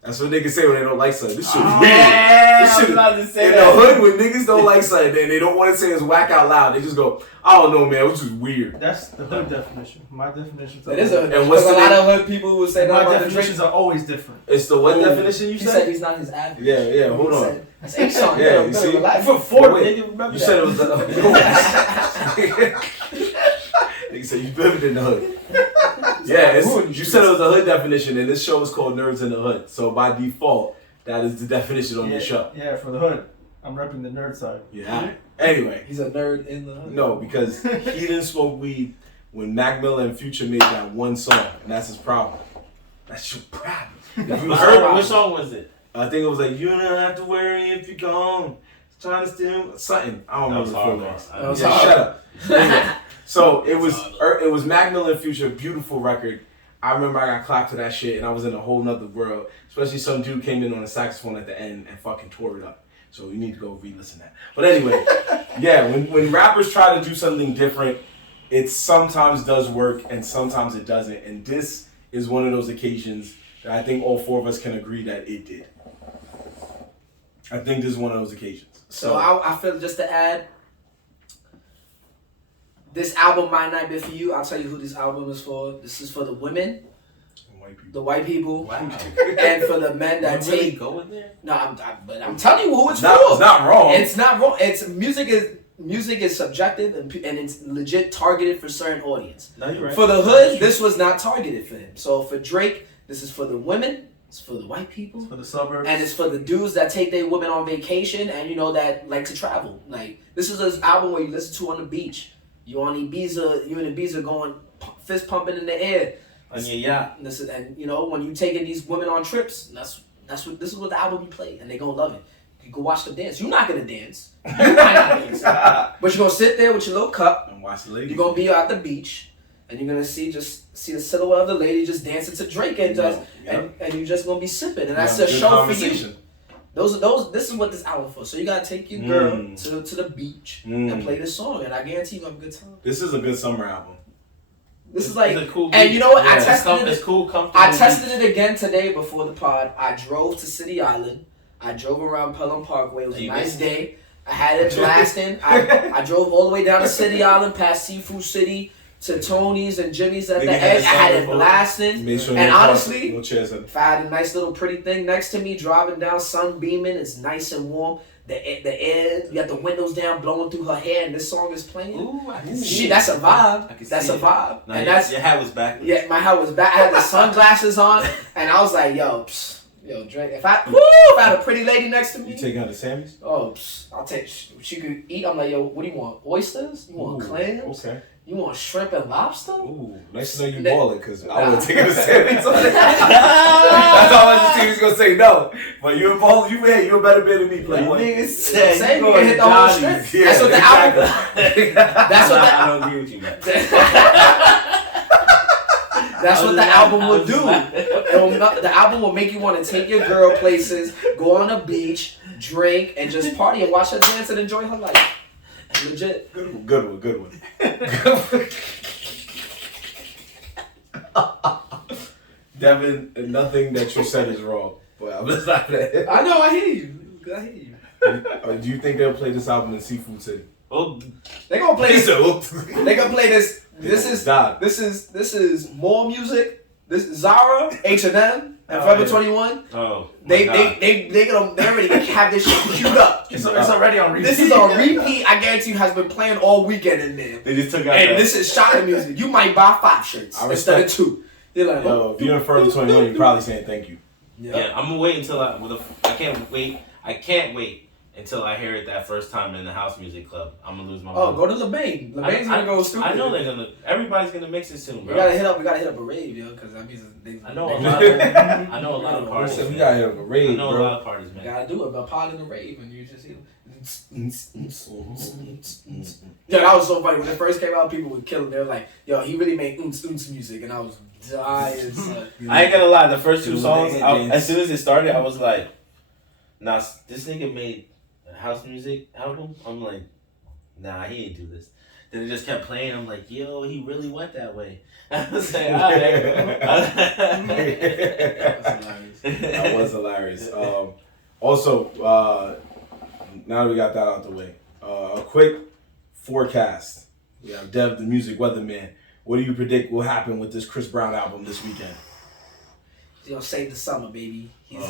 That's what niggas say when they don't like something. This shit weird. This shit in the hood when niggas don't like something and they don't want to say it's whack out loud. They just go, I don't know, man. Which is weird. That's the hood definition. My definition. That is a hood. And what's a lot of hood people will say my that. My definitions are always different. It's the what definition you He said? said he's not his average. Yeah. Hold on. That's H-Song. Yeah, you see? For 40, nigga, remember you said it was the nigga said you lived in the hood. Yeah, you said it was a hood definition, and this show is called Nerdz in the Hood. So by default, that is the definition on your show. Yeah, for the hood. I'm repping the nerd side. Yeah. Anyway. He's a nerd in the hood. No, because he didn't smoke weed when Mac Miller and Future made that one song, and that's his problem. That's your problem. If you heard which song was it? I think it was like, you don't have to worry if you're gone. Trying to steal something. I don't remember the full lyrics. Shut up. Anyway, so it was Mac Miller and Future, beautiful record. I remember I got clapped to that shit and I was in a whole nother world. Especially some dude came in on a saxophone at the end and fucking tore it up. So you need to go re-listen to that. But anyway, yeah, when rappers try to do something different, it sometimes does work and sometimes it doesn't. And this is one of those occasions that I think all four of us can agree that it did. I think this is one of those occasions. So I feel, just to add, this album might not be for you. I'll tell you who this album is for. This is for the women, the white people, wow. And for the men that really go in there. No, but I'm telling you who it's for. It's not wrong. It's not wrong. It's music is music is subjective and it's legit targeted for certain audience. No, you're right. For the hood, this was not targeted for him. So for Drake, this is for the women, it's for the white people, For the suburbs. and it's for the dudes that take their women on vacation and that like to travel. Like this is this album where you listen to on the beach. You on Ibiza, you in Ibiza going fist pumping in the air. On your yacht. This is, and when you taking these women on trips, this is what the album you play, and they gonna love it. You go watch them dance. You're not gonna dance. You might not dance, but you're gonna sit there with your little cup And watch the ladies. You're gonna be at the beach, and you're gonna see the silhouette of the lady just dancing to Drake, and and you're just gonna be sipping, and that's a show for you. This is what this album for. So you gotta take your girl to the beach and play this song, and I guarantee you have a good time. This is a good summer album. This is like, a cool and beat. you know what? Yeah, I tested it. It's cool, comfortable. I tested it again today before the pod. I drove to City Island. I drove around Pelham Parkway. It was a nice day. I had it blasting. I drove all the way down to City Island, past Seafood City, to Tony's and Jimmy's at the edge. I had it blasting. And honestly, if I had a nice little pretty thing next to me, driving down, sun beaming, it's nice and warm. The air, you got the windows down, blowing through her hair, and this song is playing. Ooh, I can see That's a vibe. I can That's see a vibe. No, and your hat was back. Yeah, my hat was back. I had the sunglasses on, and I was like, yo, Drake. If I had a pretty lady next to me, You taking her to Sammy's? oh, I'll take. She could eat. I'm like, yo, what do you want? Oysters? You want clams? Okay. You want shrimp and lobster? Ooh, nice to know you balling, because I would have taken her to Sammy's. I thought the team was gonna say no, but you're a baller. You're a better bid than me, Playboy. Niggas said you can hit the whole strip. Yeah, That's what the album. That's what I don't agree with you, man. That's what the album will do. The album will make you want to take your girl places, go on a beach, drink, and just party and watch her dance and enjoy her life. Legit. Good one. Devin, nothing that you said is wrong. But I'm just not that. I know, I hear you. Do you think they'll play this album in Seafood City? Oh, They gonna play this. They gonna play this. This is more music. This is Zara, H&M, and Forever 21. Oh, They already have this shit queued up. It's already on repeat. This is on repeat. I guarantee you has been playing all weekend in there. They just took out. And this is shot music. You might buy 5 shirts instead of 2. You're like, yo, if you're in Forever 21, you're probably saying thank you. Yeah, I'm gonna wait until I can't wait until I hear it that first time in the house music club. I'm gonna lose my mind. Oh, go to LeBain. LeBain's gonna go stupid. I know they're gonna. Everybody's gonna mix it soon, bro. We gotta hit up a rave, yo, because that means I know a lot of parties. We gotta hit up a rave, I know bro. a lot of parties, man. You gotta do it, but part in the rave, and you just Yo, that was so funny. When it first came out, people were killing. They were like, yo, he really made music, and I was dying. I ain't gonna lie, the first 2 songs, as soon as it started, I was like, nah, this nigga made a house music album? I'm like, nah, he ain't do this. Then it just kept playing. I'm like, yo, he really went that way. I was like, alright. That was hilarious. Also, now that we got that out the way, a quick forecast. We have Dev, the music weatherman. What do you predict will happen with this Chris Brown album this weekend? He's gonna save the summer, baby. He's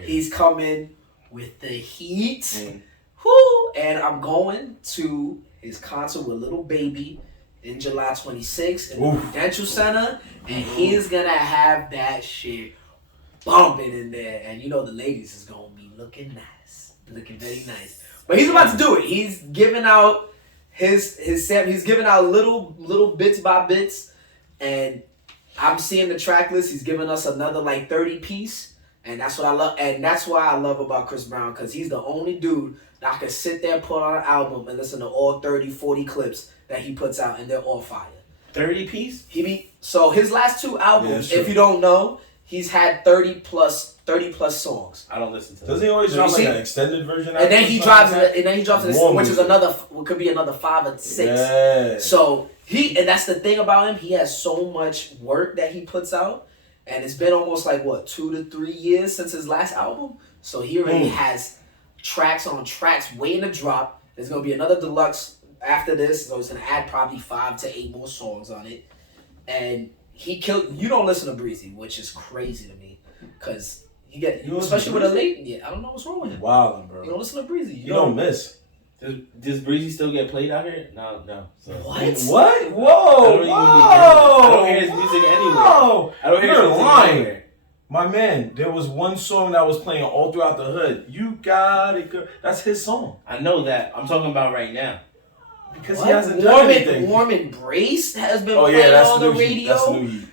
He's coming with the heat. Whoo! And I'm going to his concert with Little Baby in July 26th in the Prudential Center, and he's gonna have that shit bumping in there. And you know the ladies is gonna be looking very nice. But he's about to do it. He's giving out his he's giving out little bits by bits, and I'm seeing the track list. He's giving us another like 30 piece, and that's what I love. And that's why I love about Chris Brown, because he's the only dude that I can sit there, put on an album, and listen to all 30, 40 clips that he puts out, and they're all fire. 30 piece? So his last 2 albums, if you don't know, he's had 30 plus songs. I don't listen to that. Doesn't he always drop like an extended version? And then he drops this, which is could be another 5 or 6. Yeah. So and that's the thing about him. He has so much work that he puts out, and it's been almost like 2 to 3 years since his last album. So he already has tracks on tracks waiting to drop. There's gonna be another deluxe after this, so it's gonna add probably 5 to 8 more songs on it. And he killed. You don't listen to Breezy, which is crazy to me, because especially with a late. Yeah, I don't know what's wrong with him. Wildin', bro. You don't listen to Breezy. You don't miss. Does Breezy still get played out here? No. So. What? Whoa! I don't hear his music anywhere. I don't hear his music anywhere. My man, there was one song that was playing all throughout the hood. You got it, girl. That's his song. I know that. I'm talking about right now. Because he hasn't done anything. Warm Embrace has been playing on the radio. That's new heat.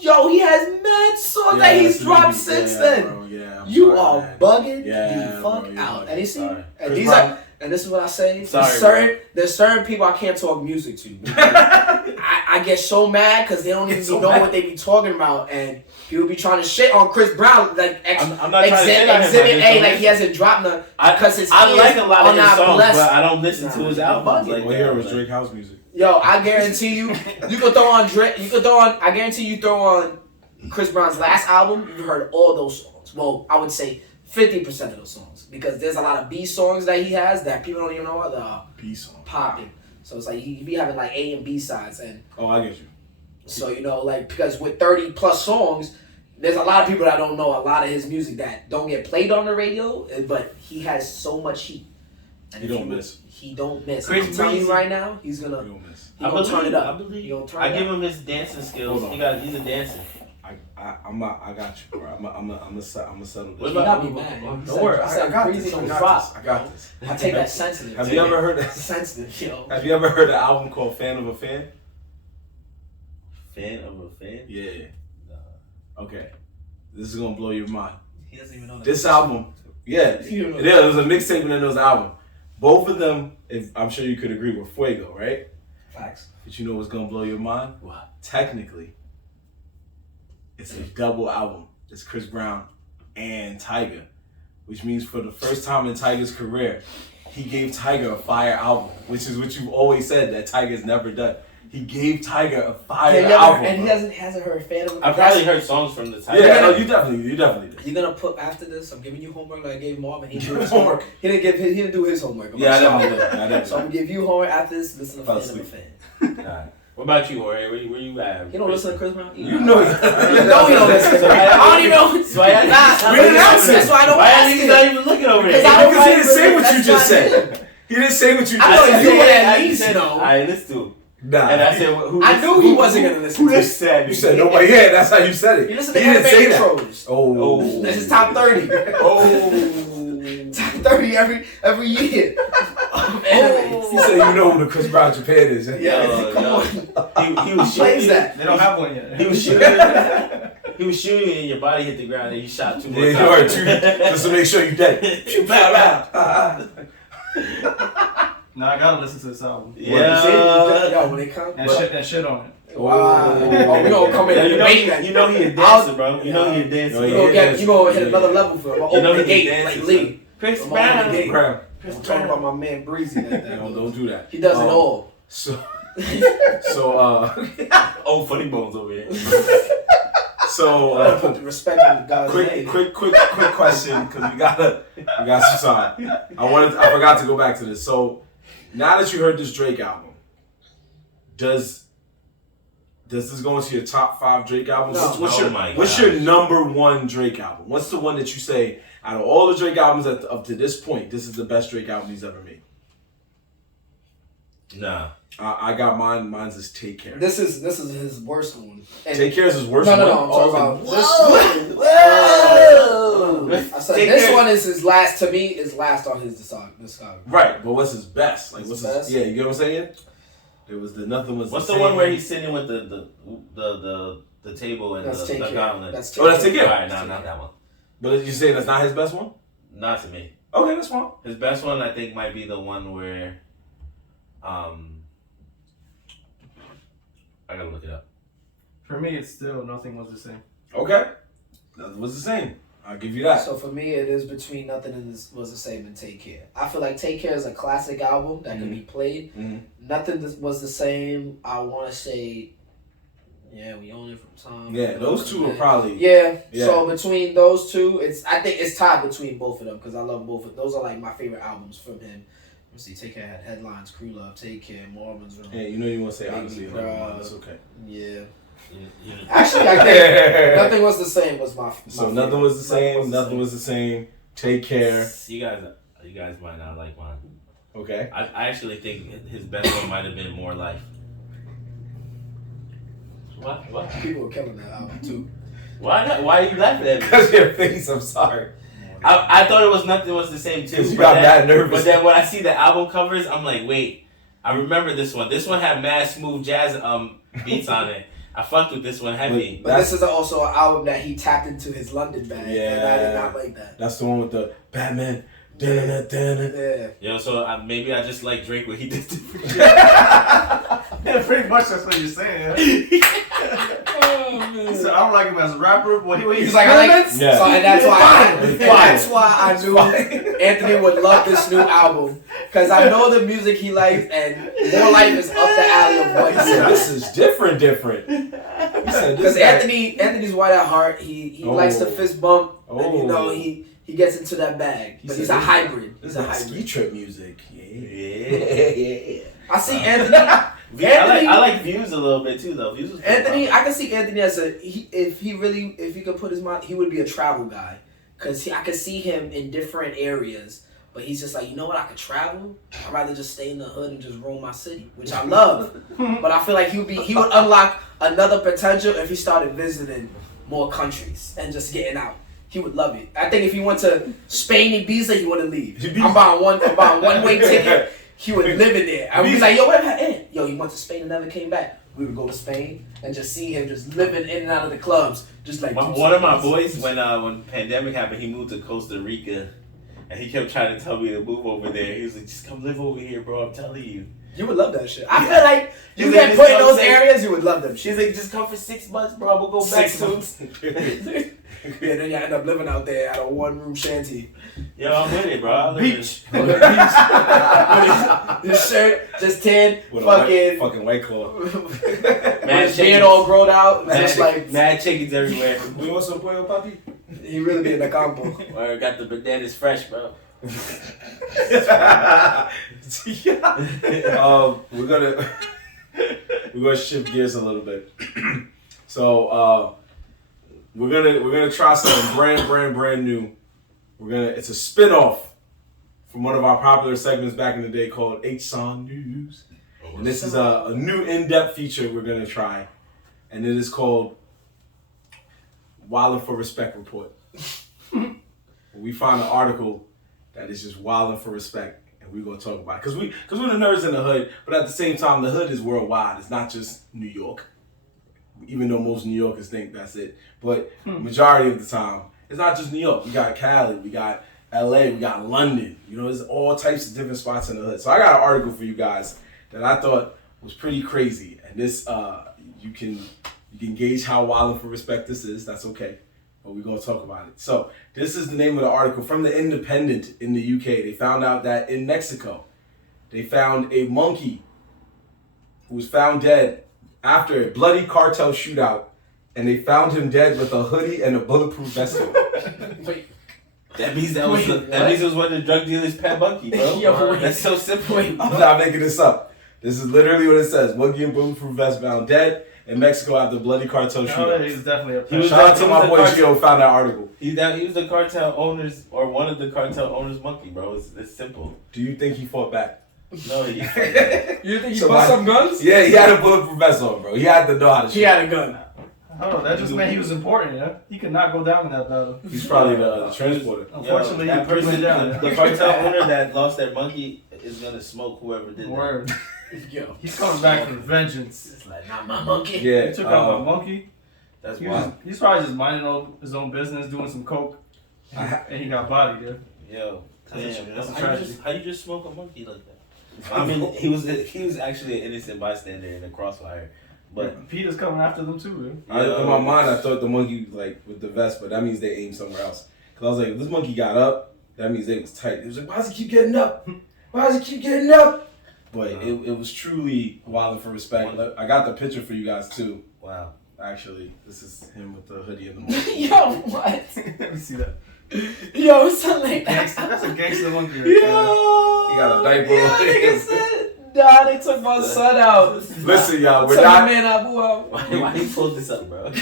Yo, he has mad songs that he's dropped since then. Bro, you are bugging the fuck out. And you see, and these are, and this is what I say. There's certain people I can't talk music to. I get so mad because they don't even know what they be talking about, and people be trying to shit on Chris Brown like I'm not Exhibit A, like he hasn't dropped none. Because I like a lot of his songs, blessed. but I don't listen to his albums. Like here was Drake house music. Yo, I guarantee you could throw on Drake. I guarantee you throw on Chris Brown's last album. You've heard all those songs. Well, I would say 50% of those songs because there's a lot of B songs that he has that people don't even know what B songs popping. So it's like he be having like A and B sides and. Oh, I get you. So like because with 30 plus songs, there's a lot of people that don't know a lot of his music that don't get played on the radio, but he has so much heat. And he don't miss. He don't miss. Chris I'm telling you right now, he's gonna. He don't miss. He gonna turn it up. I believe. I give him his dancing skills. He's a dancer. I got you, bro. I'm a settle this. What about me, man? Don't worry. I got this. I got this. I take that sensitive. Have you ever heard that? Sensitive, yo. Have you ever heard an album called "Fan of a Fan"? Fan of a fan? Yeah. Okay. This is gonna blow your mind. He doesn't even know that. This album, there was a mixtape in those album. Both of them, I'm sure you could agree, were Fuego, right? Facts. But you know what's gonna blow your mind? What? Technically, it's a double album. It's Chris Brown and Tyga, which means for the first time in Tyga's career, he gave Tyga a fire album, which is what you've always said that Tyga's never done. He gave Tyga a fire album, and he hasn't heard Fan of a Fan. I've probably heard songs from the Tyga. Yeah, no, you definitely did. You're gonna put after this. I'm giving you homework like I gave Marvin. He did his homework. He didn't do his homework. Yeah, I definitely. So I'm gonna give you homework after this. Listen to Fan of a Fan. Alright. What about you, Jorge? Where you at? You don't listen to Chris Brown? You know he don't listen to I don't even know. So we didn't ask it. That's why I don't ask it. He's not even looking over there. Because he didn't say what you just said. He didn't say what you just said. I know you would at least know. Alright, let's do it. Nah. And I said, I knew he wasn't gonna listen. Who just said? You said nobody. Yeah, that's how you said it. You listen to anime intros. Oh, this is top 30. Top 30 every year. He said, you know who the Chris Brown Japan is. Yeah, come on. He was shooting that. They don't have one yet. He was shooting. He was shooting and your body hit the ground and you shot 2 more times. Yeah, you just to make sure you dead. No, I gotta listen to this album. Yeah, when it comes, and shit on it. Wow. Oh, we gonna come in and debate that. You know he a dancer, bro. You know he a dancer. You gonna hit another level for him. Open the gate like Lee. Chris Brown. I'm talking about my man Breezy. Don't do that. He does it all. Oh, funny bones over here. So put the respect on God's name. Quick question because we got some time. I forgot to go back to this. So now that you heard this Drake album, does this go into your top 5 Drake albums? No. What's your number 1 Drake album? What's the one that you say out of all the Drake albums up to this point, this is the best Drake album he's ever made? Nah. I got mine. Mine's is Take Care. This is his worst one. And Take Care is his worst one? No, I'm talking about this one. Whoa! I said this one is his last, to me, is last on his discography. Right, but what's his best? Like, what's his best? Yeah, you get what I'm saying? It was nothing was What's the the one where he's sitting with the table and the gauntlet? That's Take Care. Alright, no, not that one. But you say that's not his best one? Not to me. Okay, that's fine. His best one, I think, might be the one where, I gotta look it up. For me, it's still Nothing Was the Same. Okay, nothing was the same. I'll give you that. So for me, it is between Nothing Was the Same and Take Care. I feel like Take Care is a classic album that can be played. Mm-hmm. Nothing Was the Same. I want to say, We Own It From Time. Yeah, those two are probably. Yeah. So between those two, I think it's tied between both of them because I love both of those. Are like my favorite albums from him. Let's see, Take Care had Headlines, Crew Love, Take Care, Marvin's Room. Yeah, you know you want to say honestly, that's okay. Yeah. Actually, I think Nothing Was the Same was my So Nothing Was the Same, Nothing Was the Same, Take Care. You guys might not like mine. Okay. I actually think his best one might have been More Life. What? People were killing that album too. Why not? Why are you laughing at me? Because your face, I'm sorry. I thought it was nothing was the same too. You got mad nervous. But then when I see the album covers, I'm like, wait, I remember this one. This one had mad smooth jazz beats on it. I fucked with this one heavy. But this is also an album that he tapped into his London bag. Yeah. And I did not like that. That's the one with the Batman. Yeah. Yo, so maybe I just like Drake what he did to Yeah, pretty much that's what you're saying. So I don't like him as a rapper. He's like, I like, yeah. so, and that's why I knew Anthony would love this new album, because I know the music he likes, and More Life is up the alley of what he said. This is different. Because Anthony's white at heart. He likes to fist bump, and he gets into that bag. But he's a hybrid. He's a hybrid. Ski trip music. Yeah. I see Anthony. I like Views a little bit too, though. Views was Anthony, I can see Anthony as if he could put his mind, he would be a travel guy, cause I could see him in different areas. But he's just like, you know what? I could travel. I'd rather just stay in the hood and just roam my city, which I love. But I feel like he would unlock another potential if he started visiting more countries and just getting out. He would love it. I think if he went to Spain, Ibiza, he wouldn't leave. I'm buying one-way ticket. He would live in there. I would be like, yo, what happened? Yo, he went to Spain and never came back. We would go to Spain and just see him just living in and out of the clubs, just like one of my boys when pandemic happened, he moved to Costa Rica, and he kept trying to tell me to move over there. He was like, just come live over here, bro. I'm telling you. You would love that shit. I feel like you get put in those areas, you would love them. She's like, just come for 6 months, bro. We'll go back to. Yeah, then you end up living out there at a one-room shanty. Yo, I'm with it, bro. Beach. On the beach. His shirt, just tan, fucking white claw. His beard all grown out. Just like mad chickens everywhere. We want some pollo, papi? He really be in the campo. Or got the bananas fresh, bro. We're gonna shift gears a little bit. So we're gonna try something brand new. It's a spin-off from one of our popular segments back in the day called H-Son News. And this is a new in-depth feature we're gonna try. And it is called Wildin' for Respect Report. We find an article that is just wildin' for respect, and we're gonna talk about it. Cause we're the nerds in the hood, but at the same time the hood is worldwide. It's not just New York. Even though most New Yorkers think that's it. But majority of the time, it's not just New York. We got Cali, we got LA, we got London. You know, there's all types of different spots in the hood. So I got an article for you guys that I thought was pretty crazy. And this, you can gauge how wildin' for respect this is. That's okay. But we're going to talk about it. So this is the name of the article from The Independent in the UK. They found out that in Mexico, they found a monkey who was found dead after a bloody cartel shootout, and they found him dead with a hoodie and a bulletproof vest on. Wait. That means it was one of the drug dealers' pet monkey, bro. Yo, that's so simple. I'm not making this up. This is literally what it says. Monkey and bulletproof vest found dead in Mexico after bloody cartel shootout. He's definitely a Shout out to my boy Gio found that article. He was the cartel owners, or one of the cartel owners' monkey, bro. It's simple. Do you think he fought back? No, You think he So bought some guns? Yeah, he had a bulletproof vest on, bro. He had to know how to shoot. He had a gun. Oh, that just meant he was important, yeah? He could not go down in that battle. He's probably the transporter. Unfortunately, that he person, down. the cartel owner that lost their monkey is gonna smoke whoever did Word. that. Yo. He's coming back for vengeance. It's like, not my monkey. Yeah, He took out my monkey. That's He's probably just minding his own business, doing some coke, and he got bodied, dude. Yo, That's a how tragedy. you just smoke a monkey like that? I mean, he was actually an innocent bystander in the crossfire, but Peter's coming after them too, dude. In my mind, I thought the monkey like with the vest, but that means they aimed somewhere else. Cause I was like, if this monkey got up, that means they was tight. It was like, why does he keep getting up? Why does he keep getting up? But it was truly wildin' for respect. I got the picture for you guys too. wow. Actually, this is him with the hoodie and the monkey. Yo, what? Let me see that. Yo, it's something like that. That's a gangster monkey right Yo. He got a diaper on. Nigga said, nah, they took my son out. Listen, y'all, we're Took not. my man Abu out. Why you pulled this up, bro?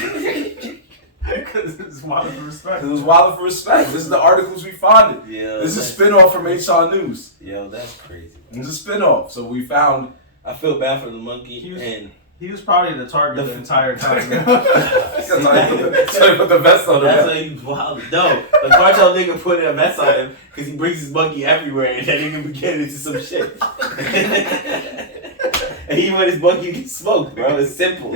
Because it's Wildin for Respect. It was Wildin for Respect. This is the articles we found. Yeah, this is a spinoff from HR News. Yo, that's crazy. It's a spinoff. So we found. I feel bad for the monkey. He was probably the target the entire time. So he put the vest on him. That's why he's wild. No, the cartel nigga put a vest on him because he brings his monkey everywhere and that nigga be getting into some shit. And he want his monkey to smoke, bro. It's simple.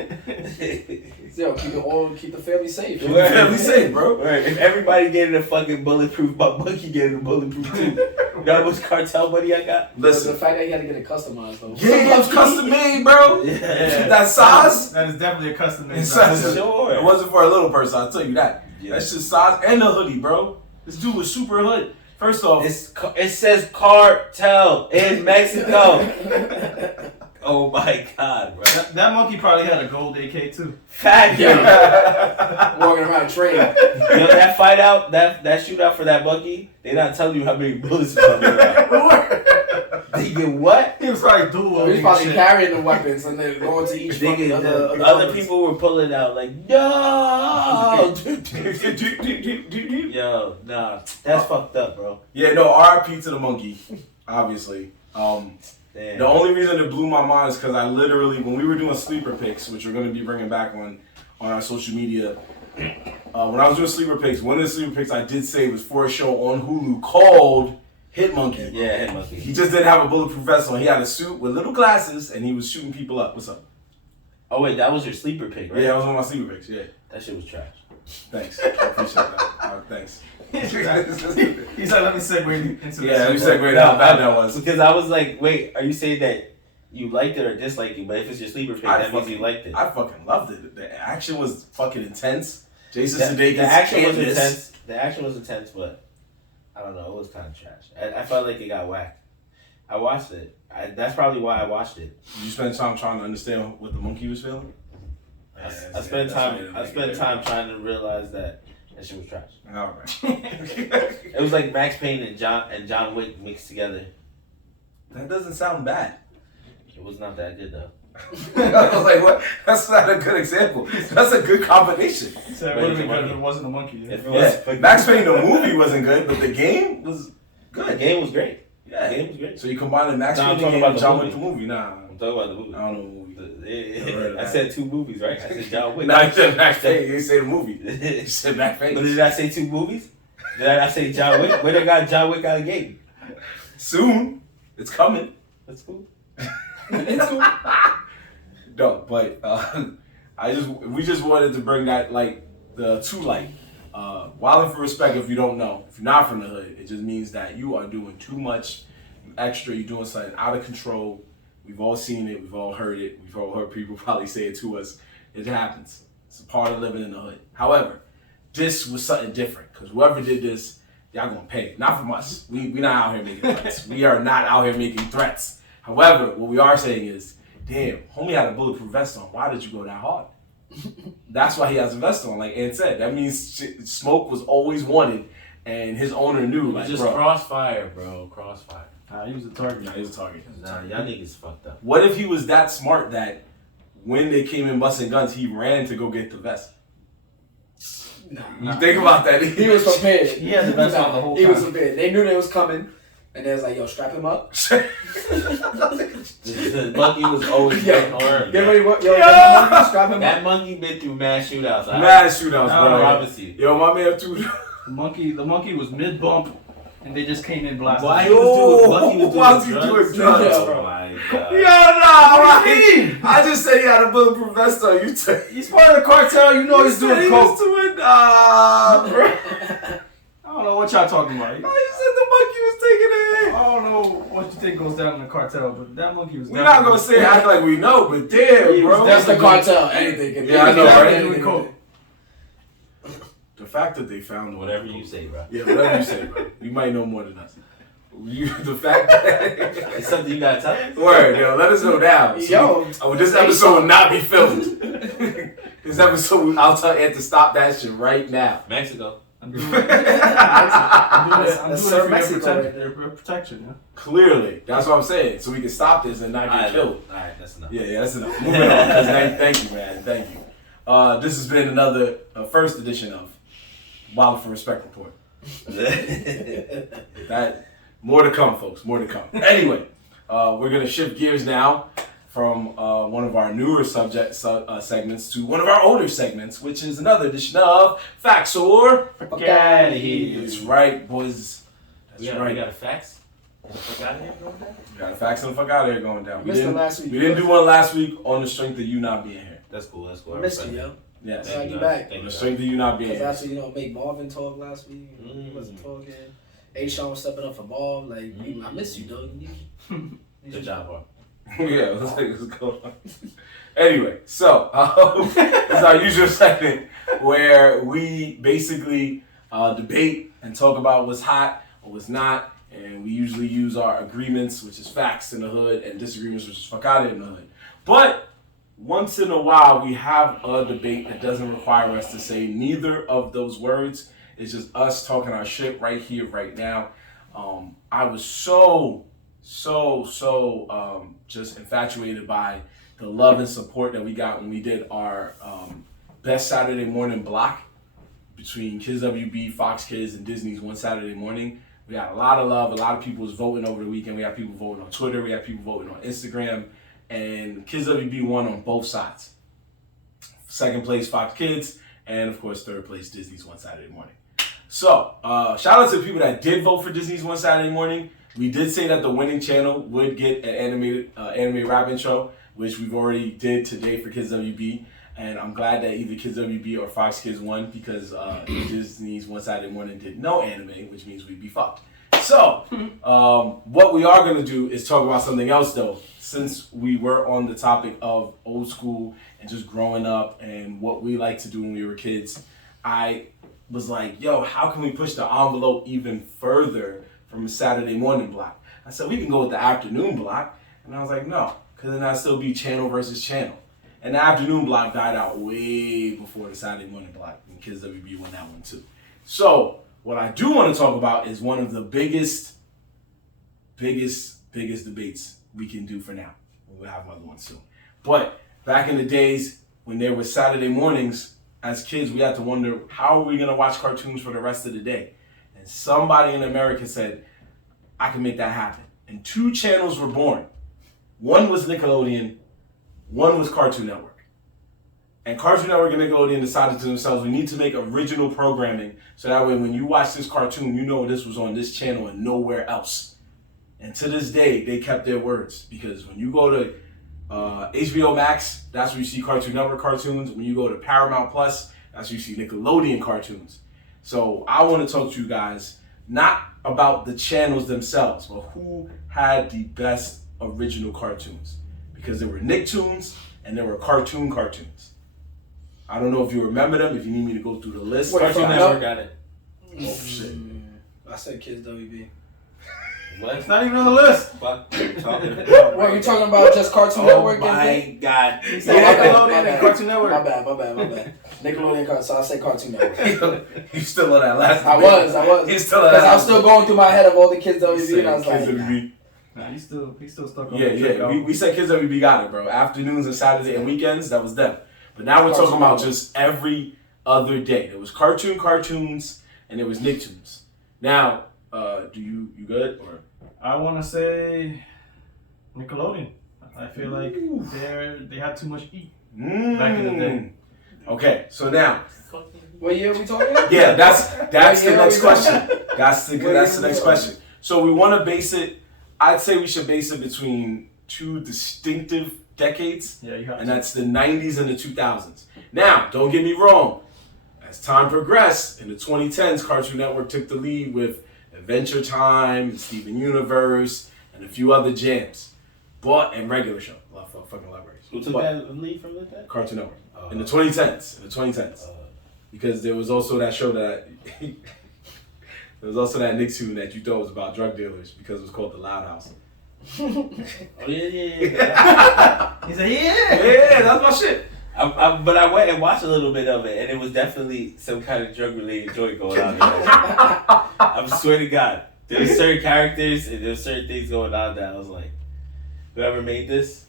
Yo, keep the family safe. Keep the family safe, bro. Right. If everybody getting a fucking bulletproof, my monkey getting a bulletproof too. You know how much cartel money I got? Listen. The fact that he had to get it customized though. Yeah, it was custom made, bro. Yeah. That size. That is definitely a custom made size. size. Sure. It wasn't for a little person, I'll tell you that. Yeah. That's just size and the hoodie, bro. This dude was super hood. First off, it says cartel in Mexico. Oh my god, bro. That monkey probably had a gold AK too. Fat yo. Walking around trading. Yo, that fight out, that shootout for that monkey, they not telling you how many bullets are there. They get what? He was probably dual. He was probably carrying the weapons and then going to each fucking other people were pulling out like, no! Yo, nah, that's fucked up, bro. Yeah, no, RIP to the monkey, obviously. Damn. The only reason it blew my mind is because I literally, when we were doing sleeper picks, which we're going to be bringing back on our social media, when I was doing sleeper picks, one of the sleeper picks I did say was for a show on Hulu called Hit Monkey. Yeah, Hit Monkey. He just didn't have a bulletproof vest on. He had a suit with little glasses, and he was shooting people up. What's up? Oh, wait, that was your sleeper pick, right? Yeah, that was one of my sleeper picks, yeah. That shit was trash. Thanks. I appreciate that. Thanks. He's like, let me segue into Yeah, let me segue into how bad that was. Because I was like, wait, are you saying that you liked it or disliked it? But if it's your sleeper pick, that means you liked it. I fucking loved it. The action was fucking intense. Jason The Sudeikis. action was intense. The action was intense, but I don't know. It was kind of trash. I felt like it got whacked. I watched it. That's probably why I watched it. Did you spend time trying to understand what the monkey was feeling? I spent time trying to realize that shit was trash. All right. It was like Max Payne and John Wick mixed together. That doesn't sound bad. It was not that good though. I was like, what? That's not a good example. That's a good combination. So it would have been good if it wasn't a monkey. If it was, Yeah. Max Payne, the movie wasn't good, but the game was good. The game was great. Yeah. The game was great. So you combine the Max No, I'm Payne talking game about and the John movie. Wick the movie? Nah. I'm talking about the movie. I don't know the movie. I said two movies, right? I said John Wick. No, you said Max Payne. You didn't say the movie. You said Max Payne. But did I say two movies? Did I not say John Wick? Where they got John Wick out of the game? Soon. It's coming. That's cool. It's cool. No, but we just wanted to bring that to light. Wildin for Respect, if you don't know, if you're not from the hood, it just means that you are doing too much extra, you're doing something out of control. We've all seen it, we've all heard it, we've all heard people probably say it to us. It happens. It's a part of living in the hood. However, this was something different, because whoever did this, y'all gonna pay. Not from us. We not out here making threats. We are not out here making threats. However, what we are saying is, damn, homie had a bulletproof vest on. Why did you go that hard? That's why he has a vest on, like Ant said. That means smoke was always wanted, and his owner knew, like, just bro. crossfire, bro. Crossfire. He was a target. Nah, he was a target. Nah, y'all niggas fucked up. What if he was that smart that when they came in busting guns, he ran to go get the vest? You think about that. He was prepared. He had the vest on the whole time. He was prepared. They knew they was coming, and they was like, "Yo, strap him up." The monkey was always getting armed. Get ready, what? Yo, strap him That up. monkey been through mad shootouts. Mad shootouts, I bro. promise you. Yo, my man too. The monkey was mid bump, and they just came in blasting. Why him. he was doing drugs? drugs? Yeah, Oh my god. Yo, no, I just said he had a bulletproof vest on. You He's part of the cartel. You know he's doing coke. Bro. I don't know what y'all talking about. You said the monkey was taking it. I don't know what you think goes down in the cartel, but that monkey was. We're not gonna say act like we know, but damn, bro. That's the cartel. Anything can be. Yeah, I know, right? Doing coke. The fact that they found Whatever you say, bro. Yeah, whatever you say, bro. You might know more than us. The fact that It's something you gotta tell us. Word, yo, let us know now. This episode will not be filmed. This episode, I'll tell Ant to stop that shit right now. Mexico. I'm doing it. I'm doing it for Mexico your protection. Yeah? Clearly, that's what I'm saying. So we can stop this and not get killed. Alright, that's enough. Yeah, that's enough. Moving on. 'Cause thank you, man. Thank you. this has been another first edition of Wildin for Respect Report. That more to come, folks. More to come. Anyway, we're gonna shift gears now from one of our newer segments to one of our older segments, which is another edition of Facts or Fuck outta here. That's right, boys. That's right. We got a fax. Fuck out of here going down. We got a facts and the fuck out of here going down. We Missed it last week. didn't do one last week on the strength of you not being here. That's cool. That's cool. I missed you, yo. Yes. Glad you back. On the strength of you not being Because here. after, make Marvin talk last week, he wasn't talking. A-Sean was stepping up for Marv. Like, I miss you, dog. Good job, bro. Yeah, let's go on. Anyway, so this is our usual segment where we basically debate and talk about what's hot or what's not, and we usually use our agreements, which is facts in the hood, and disagreements, which is fuck out in the hood. But once in a while, we have a debate that doesn't require us to say neither of those words. It's just us talking our shit right here, right now. I was so just infatuated by the love and support that we got when we did our best Saturday morning block between Kids WB, Fox Kids, and Disney's One Saturday Morning. We got a lot of love. A lot of people was voting over the weekend. We had people voting on Twitter. We had people voting on Instagram. And Kids WB won on both sides. Second place, Fox Kids. And, of course, third place, Disney's One Saturday Morning. So, shout out to the people that did vote for Disney's One Saturday Morning. We did say that the winning channel would get an animated rap intro, which we've already did today for Kids WB. And I'm glad that either Kids WB or Fox Kids won because Disney's One Saturday Morning did no anime, which means we'd be fucked. So, what we are going to do is talk about something else, though. Since we were on the topic of old school and just growing up and what we liked to do when we were kids, I was like, yo, how can we push the envelope even further from a Saturday morning block? I said, we can go with the afternoon block. And I was like, no, because then I'd still be channel versus channel. And the afternoon block died out way before the Saturday morning block, and Kids WB won that one too. So, what I do want to talk about is one of the biggest debates we can do for now. We'll have another one soon. But back in the days when there were Saturday mornings, as kids, we had to wonder, how are we going to watch cartoons for the rest of the day? And somebody in America said, I can make that happen. And two channels were born. One was Nickelodeon, one was Cartoon Network. And Cartoon Network and Nickelodeon decided to themselves, we need to make original programming so that way when you watch this cartoon, you know this was on this channel and nowhere else. And to this day, they kept their words, because when you go to HBO Max, that's where you see Cartoon Network cartoons. When you go to Paramount Plus, that's where you see Nickelodeon cartoons. So I want to talk to you guys, not about the channels themselves, but who had the best original cartoons. Because there were Nicktoons and there were cartoons. I don't know if you remember them, if you need me to go through the list. Wait, Cartoon Network got it. Oh, shit. I said Kids WB. What? It's not even on the list. Fuck you talking about? What, we talking about just Cartoon Network? Oh my God. He Yeah, said Nickelodeon and Cartoon Network. My bad. Nickelodeon Cartoon, so I say Cartoon Network. You still on that last I was. He's still on that Because I'm last still going through my head of all the Kids WB, and I was like, Kids WB. Nah, he's still stuck on Yeah. We said Kids WB got it, bro. Afternoons and Saturday and weekends, that was them. But now we're talking about just every other day. There was cartoons, and there was Nicktoons. Now, do you good or? I want to say Nickelodeon. I feel like they had too much heat back in the day. Okay, so now. what year are we talking? Yeah, that's the year next are we talking? question. That's the next question. So we want to base it. I'd say we should base it between two distinctive decades, Yeah, you have and to. that's the 90s and the 2000s. Now, don't get me wrong. As time progressed, in the 2010s, Cartoon Network took the lead with Adventure Time, and Steven Universe, and a few other jams. And regular show. Fucking libraries. Who took that lead from that? Cartoon Network. In the 2010s. Because there was also that show that... there was also that Nicktoon that you thought was about drug dealers because it was called The Loud House. Oh, yeah. He said, yeah. Yeah, that's my shit. But I went and watched a little bit of it, and it was definitely some kind of drug-related joint going on there. I swear to God. There were certain characters and there were certain things going on that I was like, whoever made this,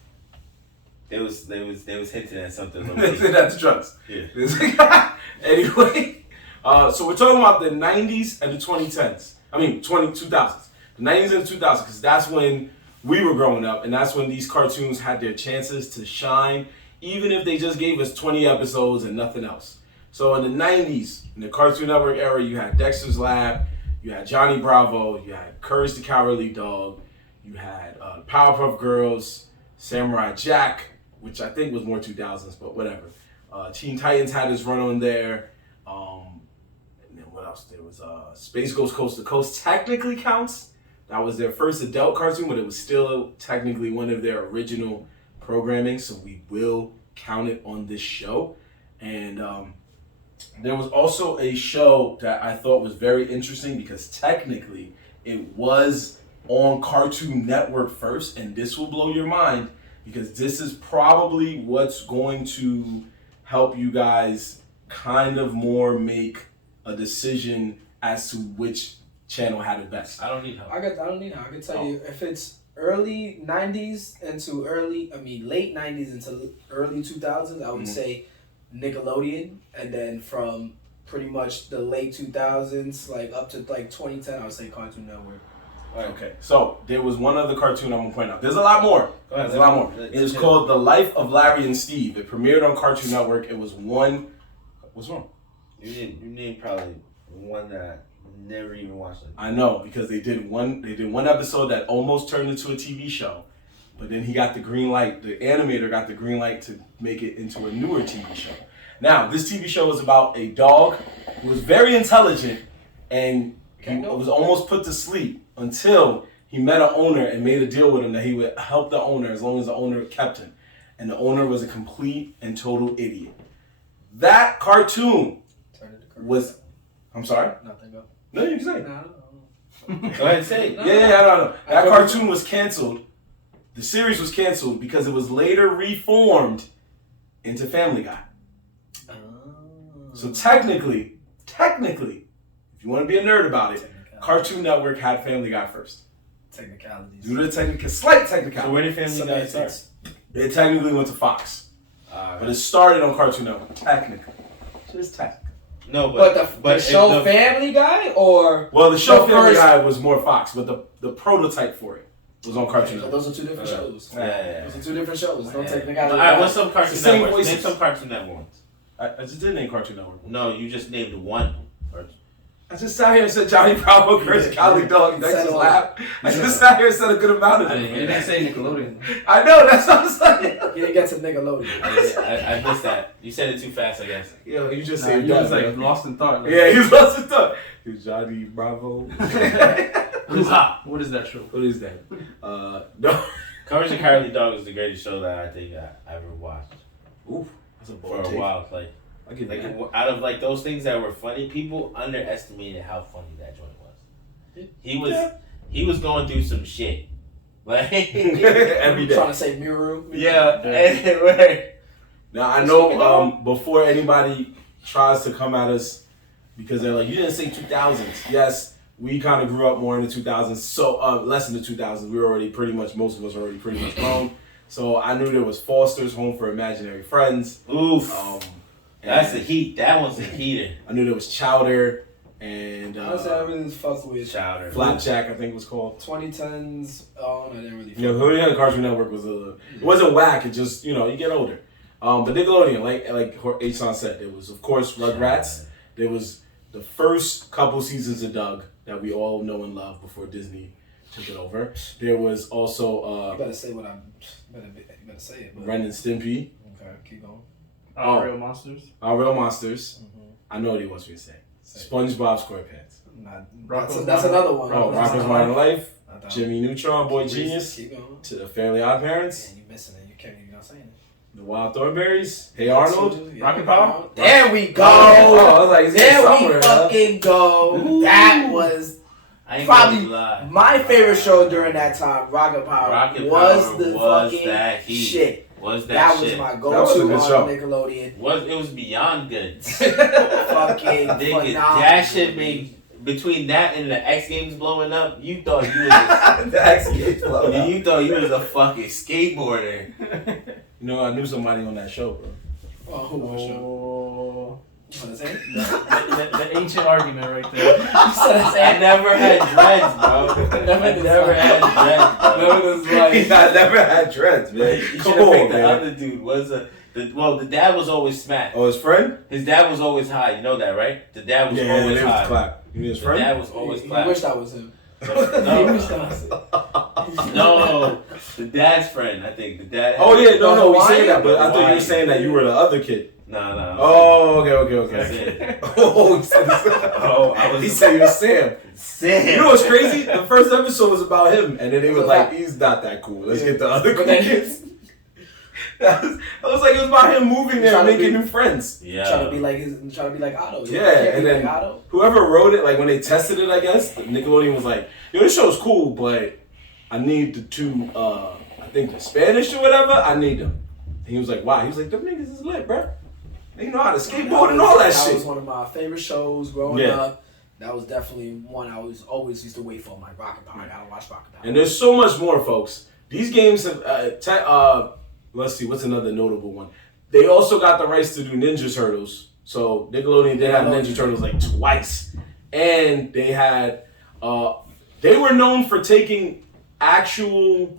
They was hinting at something. That's drugs. Yeah. Anyway, so we're talking about the 90s and the 2010s. I mean, 2000s. The 90s and the 2000s, because that's when we were growing up, and that's when these cartoons had their chances to shine, even if they just gave us 20 episodes and nothing else. So in the 90s, in the Cartoon Network era, you had Dexter's Lab, you had Johnny Bravo, you had Courage the Cowardly Dog, you had Powerpuff Girls, Samurai Jack, which I think was more 2000s, but whatever. Teen Titans had his run on there. And then what else? There was Space Ghost Coast to Coast. Technically counts. That was their first adult cartoon, but it was still technically one of their original programming, so we will count it on this show. And there was also a show that I thought was very interesting because technically it was on Cartoon Network first, and this will blow your mind because this is probably what's going to help you guys kind of more make a decision as to which channel had it best. I don't need help. I don't need help. I can tell you if it's early 90s into late 90s into early 2000s, I would say Nickelodeon, and then from pretty much the late 2000s like up to like 2010, I would say Cartoon Network. Okay, so there was one other cartoon I'm gonna point out. There's a lot more. There's a lot more. It is called The Life of Larry and Steve. It premiered on Cartoon Network. It was one. What's wrong? You named probably one that I never even watched. I know because they did one episode that almost turned into a TV show, but then he got the green light. The animator got the green light to make it into a newer TV show. Now this TV show was about a dog who was very intelligent and he was almost put to sleep until he met an owner and made a deal with him that he would help the owner as long as the owner kept him. And the owner was a complete and total idiot. That cartoon was... I'm sorry? Nothing, go. No, you can say it. No. Go ahead and say it. Yeah, no. That cartoon was canceled. The series was canceled because it was later reformed into Family Guy. Oh. So technically, if you want to be a nerd about it, Cartoon Network had Family Guy first. Technicalities. Due to slight technicality. So where did Family Guy start? It technically went to Fox. But it started on Cartoon Network, technically. Just technically. No, but the show Family Guy or... Well, the show Family Guy was more Fox, but the prototype for it was on Cartoon Network. Those are two different shows. Yeah. Those are two different shows. Don't technicality. All right, what's some Cartoon Network? Name some Cartoon Network ones. I just did name Cartoon Network. No, you just named one. I just sat here and said Johnny Bravo, Courage the Cowardly Dog, Dexter's Lab. I just sat here and said a good amount of them. You didn't say Nickelodeon. I know, that's what I'm saying. You didn't get to Nickelodeon. I missed that. You said it too fast, I guess. Yo, you just said he was like lost in thought. Like, yeah, he was lost in thought. He's Johnny Bravo. What is that show? What is that? No. Courage the Cowardly Dog is the greatest show that I think I ever watched. Oof, that's a for a while. Like out of like those things that were funny, people underestimated how funny that joint was. He was going through some shit. Like every day. Trying to say Miru. Yeah. Right. Now I know before anybody tries to come at us because they're like, you didn't say 2000s. Yes, we kind of grew up more in the 2000s. So less in the 2000s. We were already most of us were already pretty much grown. So I knew there was Foster's Home for Imaginary Friends. Oof. That's the heat. That one's the heater. I knew there was Chowder and I really fuck with Chowder. Flapjack, I think it was called. 2010s. Oh, I didn't really. Yeah, the Cartoon Network was it wasn't whack. It just you get older. But Nickelodeon, like H-Son said, there was of course Rugrats. There was the first couple seasons of Doug that we all know and love before Disney took it over. There was also you better say what I'm. You better say it. Ren and Stimpy. Okay, keep going. Our Real Monsters. Our Real Monsters. Mm-hmm. I know what he wants me to say. SpongeBob SquarePants. That's another one. Oh, Rocko's Modern Life. Jimmy Neutron, Boy Genius. To the Fairly Odd Parents. Man, you missing it. You can't even saying it. The Wild Thornberries. Hey Arnold. Rocket Power. There we go. I was like, there we fucking go. Ooh. That was probably my favorite show during that time. Rocket Power was the fucking shit. That was my go-to on Nickelodeon. It was beyond good. Fucking nigga, that shit made between that and the X Games blowing up. You thought you was the X Games blowing up. You thought you was a fucking skateboarder. You know, I knew somebody on that show, bro. Oh, what show? You want to say? The ancient argument right there. I never had dreads, bro. Never had dreads, bro. I never had dreads, man. You Come should have on, picked the man. other dude. The dad was always smacked. Oh, his friend? His dad was always high. You know that, right? The dad was Yeah, always they was high. clap. You mean his The friend? dad was always You clap. wish that was him. No, You wish that was him. no, the dad's friend. I think the dad. Oh yeah, no, we Hawaiian? say that, but I thought you were Hawaiian. saying that you were the other kid. No. Oh, okay. That's it. Oh, he said, Oh, I was. he said you were Sam. Sam. You know what's crazy? The first episode was about him, and then they was So like, that- he's not that cool. Let's get the other But cool then- kids. I was like, it was about him moving there and Trying to making be- new friends. Yeah. Trying to be like Otto. Yeah, Can't and be then like Otto. whoever wrote it, like when they tested it, I guess Nickelodeon was like, "Yo, this show's cool, but I need the two, I think the Spanish or whatever. I need them." And he was like, "Why?" He was like, "Them niggas is lit, bro. They know how to skateboard and all that That shit." was one of my favorite shows growing Yeah. up. That was definitely one I was always used to wait for. My Rocket Power. I gotta watch Rocket Power. And there's so much more, folks. These games have, let's see, what's another notable one? They also got the rights to do Ninja Turtles. So Nickelodeon did have Ninja Turtles like twice. And they had, they were known for taking actual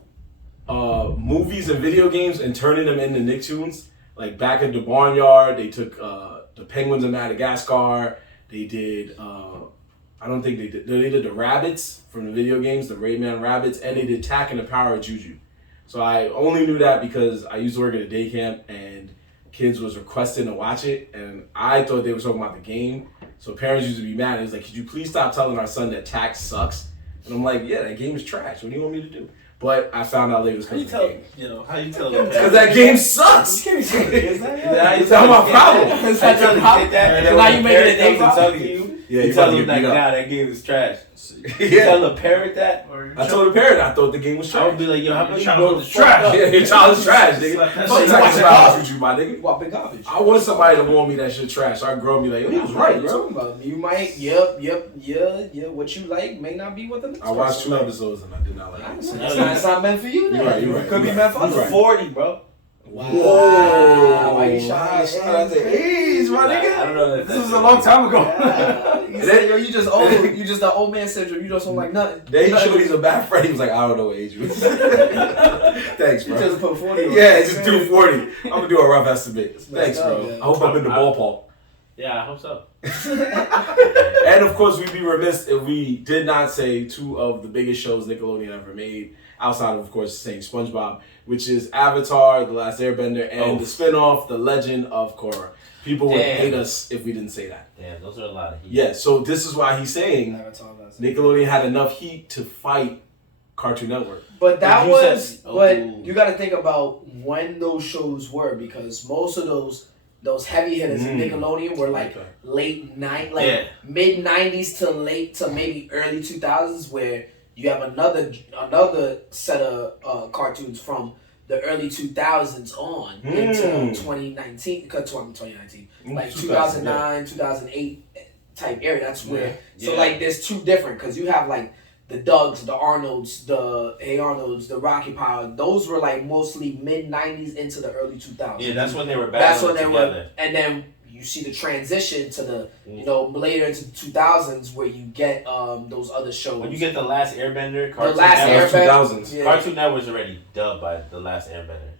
movies and video games and turning them into Nicktoons. Like back at the Barnyard, they took the Penguins of Madagascar. They did, I don't think they did the Rabbids from the video games, the Rayman Rabbids, and they did Tak and the Power of Juju. So I only knew that because I used to work at a day camp and kids was requesting to watch it, and I thought they were talking about the game. So parents used to be mad. It was like, could you please stop telling our son that Tak sucks? And I'm like, yeah, that game is trash. What do you want me to do? But I found out later it was How you because of the tell? game. You know how you tell the Because that game sucks. Is that how you That's tell my the kid problem. that? Is that I tell your the problem? kid that, and then Now when you the making parent it their comes and problem? talk to you, Yeah, you you tell about to them get like, beat up. nah, that game is trash. You Yeah. tell the parent that. I told the parent I thought the game was I would trash. be like, yo, how about you Child grow the is fuck trash. up? Yeah, your child is trash, nigga. Slap that Fuck shit. talking Watch it about up. with you, my nigga. What big garbage? I want somebody to warn me that shit trash. So I grow and be like, yo, he was right, What you bro. talking about? You might, yeah. What you like may not be what the next I watched person 2 like. episodes and I did not like it. It's not meant for you. Then. You're right. Could be You're meant for right. others. You're right. 40, bro. Wow. Whoa. Why you shot Shout out to Ease, my I nigga. don't know. This was a long time ago. You said, yo, you just old. You just the old man syndrome. You just don't like nothing. Then he Nothing. showed he's a bad friend. He was like, I don't know what age you is. Thanks, You bro. just put 40 on. Yeah, just do 40. I'm going to do a rough estimate. Thanks, up, bro. man. I hope I'm in the ballpark. Yeah, I hope so. And of course, we'd be remiss if we did not say 2 of the biggest shows Nickelodeon ever made, outside of course, saying SpongeBob, which is Avatar, The Last Airbender, and the spinoff, The Legend of Korra. People would hate us if we didn't say that. Damn, those are a lot of heat. Yeah, so this is why he's saying Avatar, that's it. Nickelodeon had enough heat to fight Cartoon Network. But that You was, said- but oh. you got to think about when those shows were, because most of those heavy hitters in Nickelodeon were like Okay. late mid 90s to maybe early 2000s, where you have another set of cartoons from the early 2000s on into 2019, like 2009, 2008 type area. That's where. So like, there's 2 different, because you have like the Dougs, the Arnolds, the Hey Arnolds, the Rocky Power. Those were like mostly mid 90s into the early 2000s. Yeah, that's when they were That's battling when they together. were, and then you see the transition to the later into the 2000s where you get those other shows. When you get The Last Airbender, The Last Network, Airbender. 2000s. Yeah. Cartoon Network's already dubbed by The Last Airbender.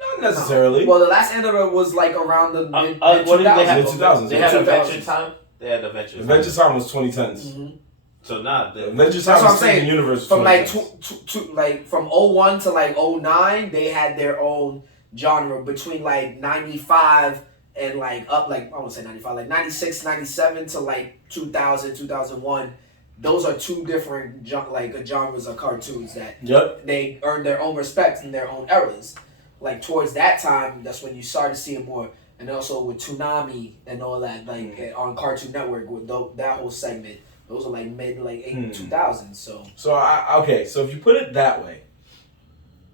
Not necessarily. Well, the last Airbender was like around the mid What did they have? Mid 2000s. They had 2000s. Adventure Time. They had Adventure Time. Adventure Time was 2010s. Mhm. So not the Adventure That's Time what I'm was saying. Steven Universe. From like 2010s. like from 01 to like 09, they had their own genre. Between like 95 and like up, like I won't say 95, like 96, 97 to like 2000, 2001. Those are 2 different genres of cartoons that Yep. they earned their own respect in their own eras. Like towards that time, that's when you started seeing more, and also with Toonami and all that, like on Cartoon Network with that whole segment. Those are like mid 2000s. So So if you put it that way,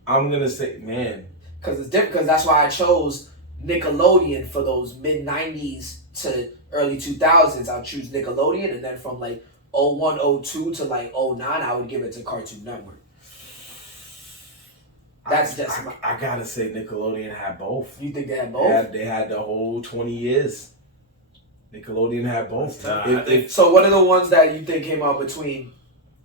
I'm gonna say, man, because it's different, because that's why I chose Nickelodeon for those mid 90s to early 2000s. I'll choose Nickelodeon, and then from like 01, 02 to like 09, I would give it to Cartoon Network. I gotta say Nickelodeon had both. You think they had both? They had the whole 20 years. Nickelodeon had both. So what are the ones that you think came out between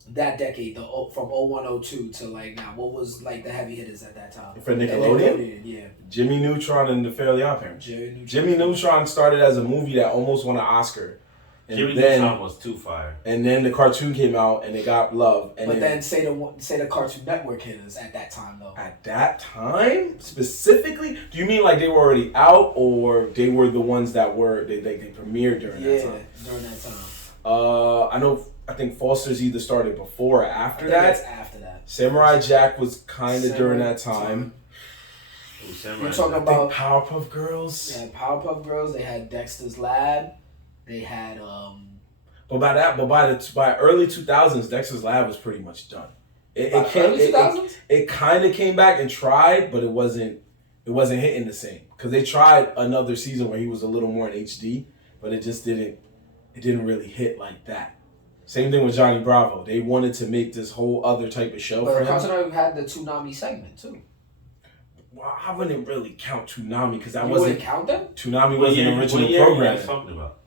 that decade, from 01, 02 to like now? What was like the heavy hitters at that time? For Nickelodeon? Yeah. Jimmy Neutron and the Fairly Odd Parents. Jimmy Neutron started as a movie that almost won an Oscar. And Jimmy Neutron was too fire. And then the cartoon came out and it got love. And then say the Cartoon Network hitters at that time though. At that time specifically, do you mean like they were already out or they were the ones that were they premiered during that time? Yeah, during that time. I think Foster's either started before or after that. That's after that. Samurai Jack was kind of during that time. You're talking about Powerpuff Girls. Yeah, Powerpuff Girls. They had Dexter's Lab. They had But by early 2000s, Dexter's Lab was pretty much done. It kind of came back and tried, but it wasn't hitting the same because they tried another season where he was a little more in HD, but it just didn't really hit like that. Same thing with Johnny Bravo. They wanted to make this whole other type of show for him. Cartoon Network had the Toonami segment too. Well, I wouldn't really count Toonami because that you wasn't. Wouldn't count them? Toonami wasn't an original program. What are you talking about?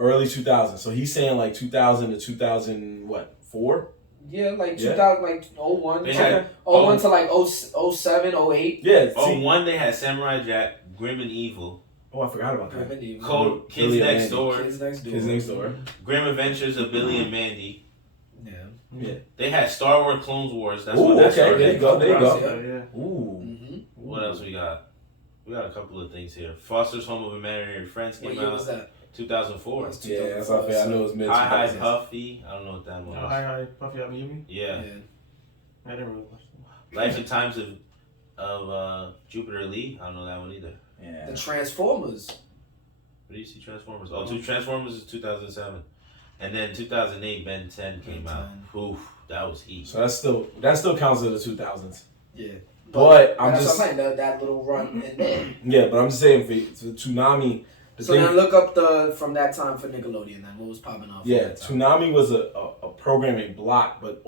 Early 2000s. So he's saying like 2000 to 2004? Yeah, like 2000, like 01. They had 01 to like 07, 08. Yeah. 01 they had Samurai Jack, Grim and Evil. Oh, I forgot about that. Grim and Evil. Kids Next Door. Kids Next Door. Grim Adventures of Billy and Mandy. Yeah. They had Star Wars Clone Wars. That's Ooh, what that okay. started. There you go. Yeah. Ooh. Mm-hmm. What else we got? We got a couple of things here. Foster's Home of Imaginary Friends came out. What year was that? 2004. Yeah, that's what I know it was mid. Hi Puffy. I don't know what that one was. Hi Puffy, I'm Yumi? Yeah. I didn't really watch that. Life and Times of Jupiter Lee. I don't know that one either. Yeah. The Transformers. Where do you see Transformers? Transformers is 2007. And then 2008, Ben 10 came out. Oof, that was heat. So that still counts as the 2000s. Yeah. But I'm saying, that little run in there. Yeah, but I'm just saying for Toonami. Then look up from that time for Nickelodeon. Then what was popping off? Yeah, Toonami was a programming block, but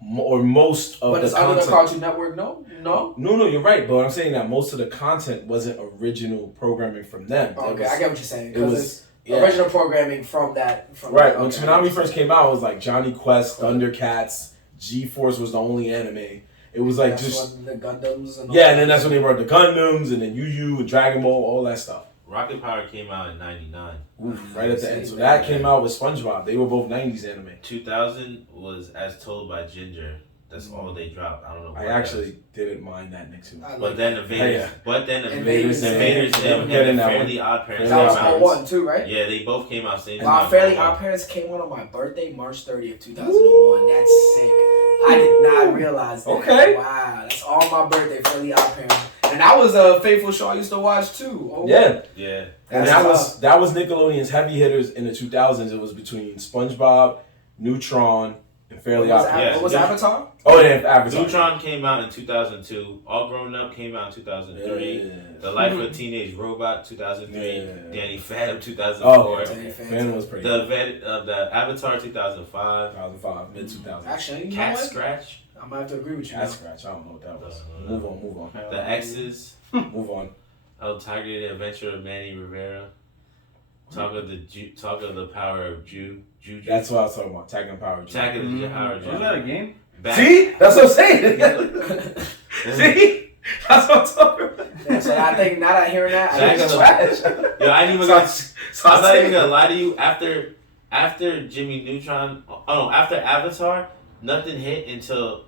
most of but it's the content. under the Cartoon Network. No, you're right. But I'm saying that most of the content wasn't original programming from them. Okay, I get what you're saying. It was original programming from that. Right. When Toonami first came out, it was like Johnny Quest, Thundercats, G-Force was the only anime. It was like just the Gundams and and then that's when they brought the Gundams and then Yu and Dragon Ball, all that stuff. Rocket Power came out in 99. Oof, right at the end. So that came out with SpongeBob. They were both 90s anime. 2000 was As Told by Ginger. That's all they dropped. I don't know. I actually didn't mind that Nick But then Invaders. Invaders and Fairly Odd Parents. That was 01 too, right? Yeah, they both came out same time. Wow, Fairly Odd Parents came out on my birthday, March 30th, 2001. That's sick. I did not realize that. Okay. Wow, that's all my birthday, Fairly Odd Parents. And that was a faithful show I used to watch too. Yeah. And that was Nickelodeon's heavy hitters in the 2000s. It was between SpongeBob, Neutron, and Fairly Odd Parents. What was Avatar? Oh, yeah, Avatar. Neutron came out in 2002. All Grown Up came out in 2003. Yeah. The Life of a Teenage Robot 2003. Yeah. Danny Phantom 2004. Oh, Phantom was pretty good. The Avatar 2005. 2005, mid 2000s. Actually, Cat Scratch. I'm gonna have to agree with you. Cat Scratch, I don't know what that was. Move on. The X's. Move on. El Tiger, The Adventure of Manny Rivera. Talk of the Power of Juju. That's what I was talking about. Tag and Power. Tag of the Power of Juju. Was that a game? See? That's what I'm saying. See? That's what I'm talking about. Yeah, so I think now that hearing that, I think it's trash. Yo, I ain't even gonna. I'm not even gonna lie to you. After Jimmy Neutron, after Avatar, nothing hit until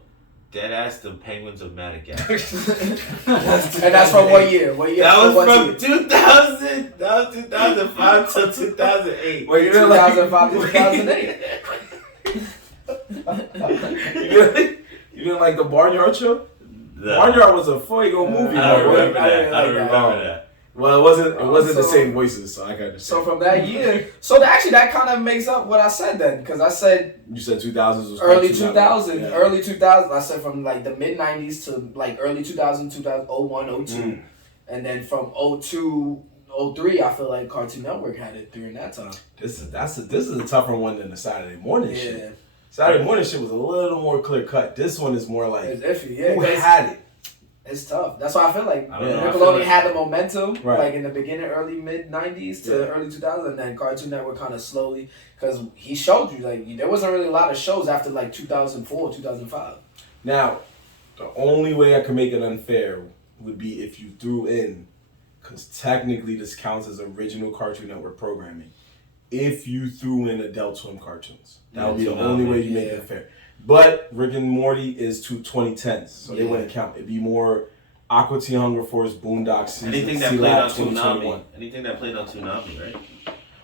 Deadass the Penguins of Madagascar. And that's from what year? That was from 2000. That was 2005 to 2008. Wait, you didn't 2005 to 2008. You didn't like the Barnyard show? No. Barnyard was a fuego movie. I don't remember that. I I don't remember that. Well, it wasn't the same voices, so I got to. So from that year, that kind of makes up what I said then, because I said you said 2000s was early 2000, yeah. Early 2000. I said from like the mid 90s to like early 2000, 2001, 02, and then from 02, 03, I feel like Cartoon Network had it during that time. This is a tougher one than the Saturday morning shit. Saturday morning shit was a little more clear cut. This one is more like It's iffy, yeah. who had it. It's tough. That's why I feel like I don't know, Nickelodeon had the momentum, Right. like in the beginning, early mid '90s to early 2000s, and then Cartoon Network kind of slowly, because he showed you like there wasn't really a lot of shows after like 2004, 2005. Now, the only way I can make it unfair would be if you threw in, because technically this counts as original Cartoon Network programming. If you threw in Adult Swim cartoons, that would be the only way you make it fair. But Rick and Morty is to 2010s, so they wouldn't count. It'd be more Aqua Teen Hunger Force, Boondocks, Anything that played on Toonami. Anything that played on Toonami, right?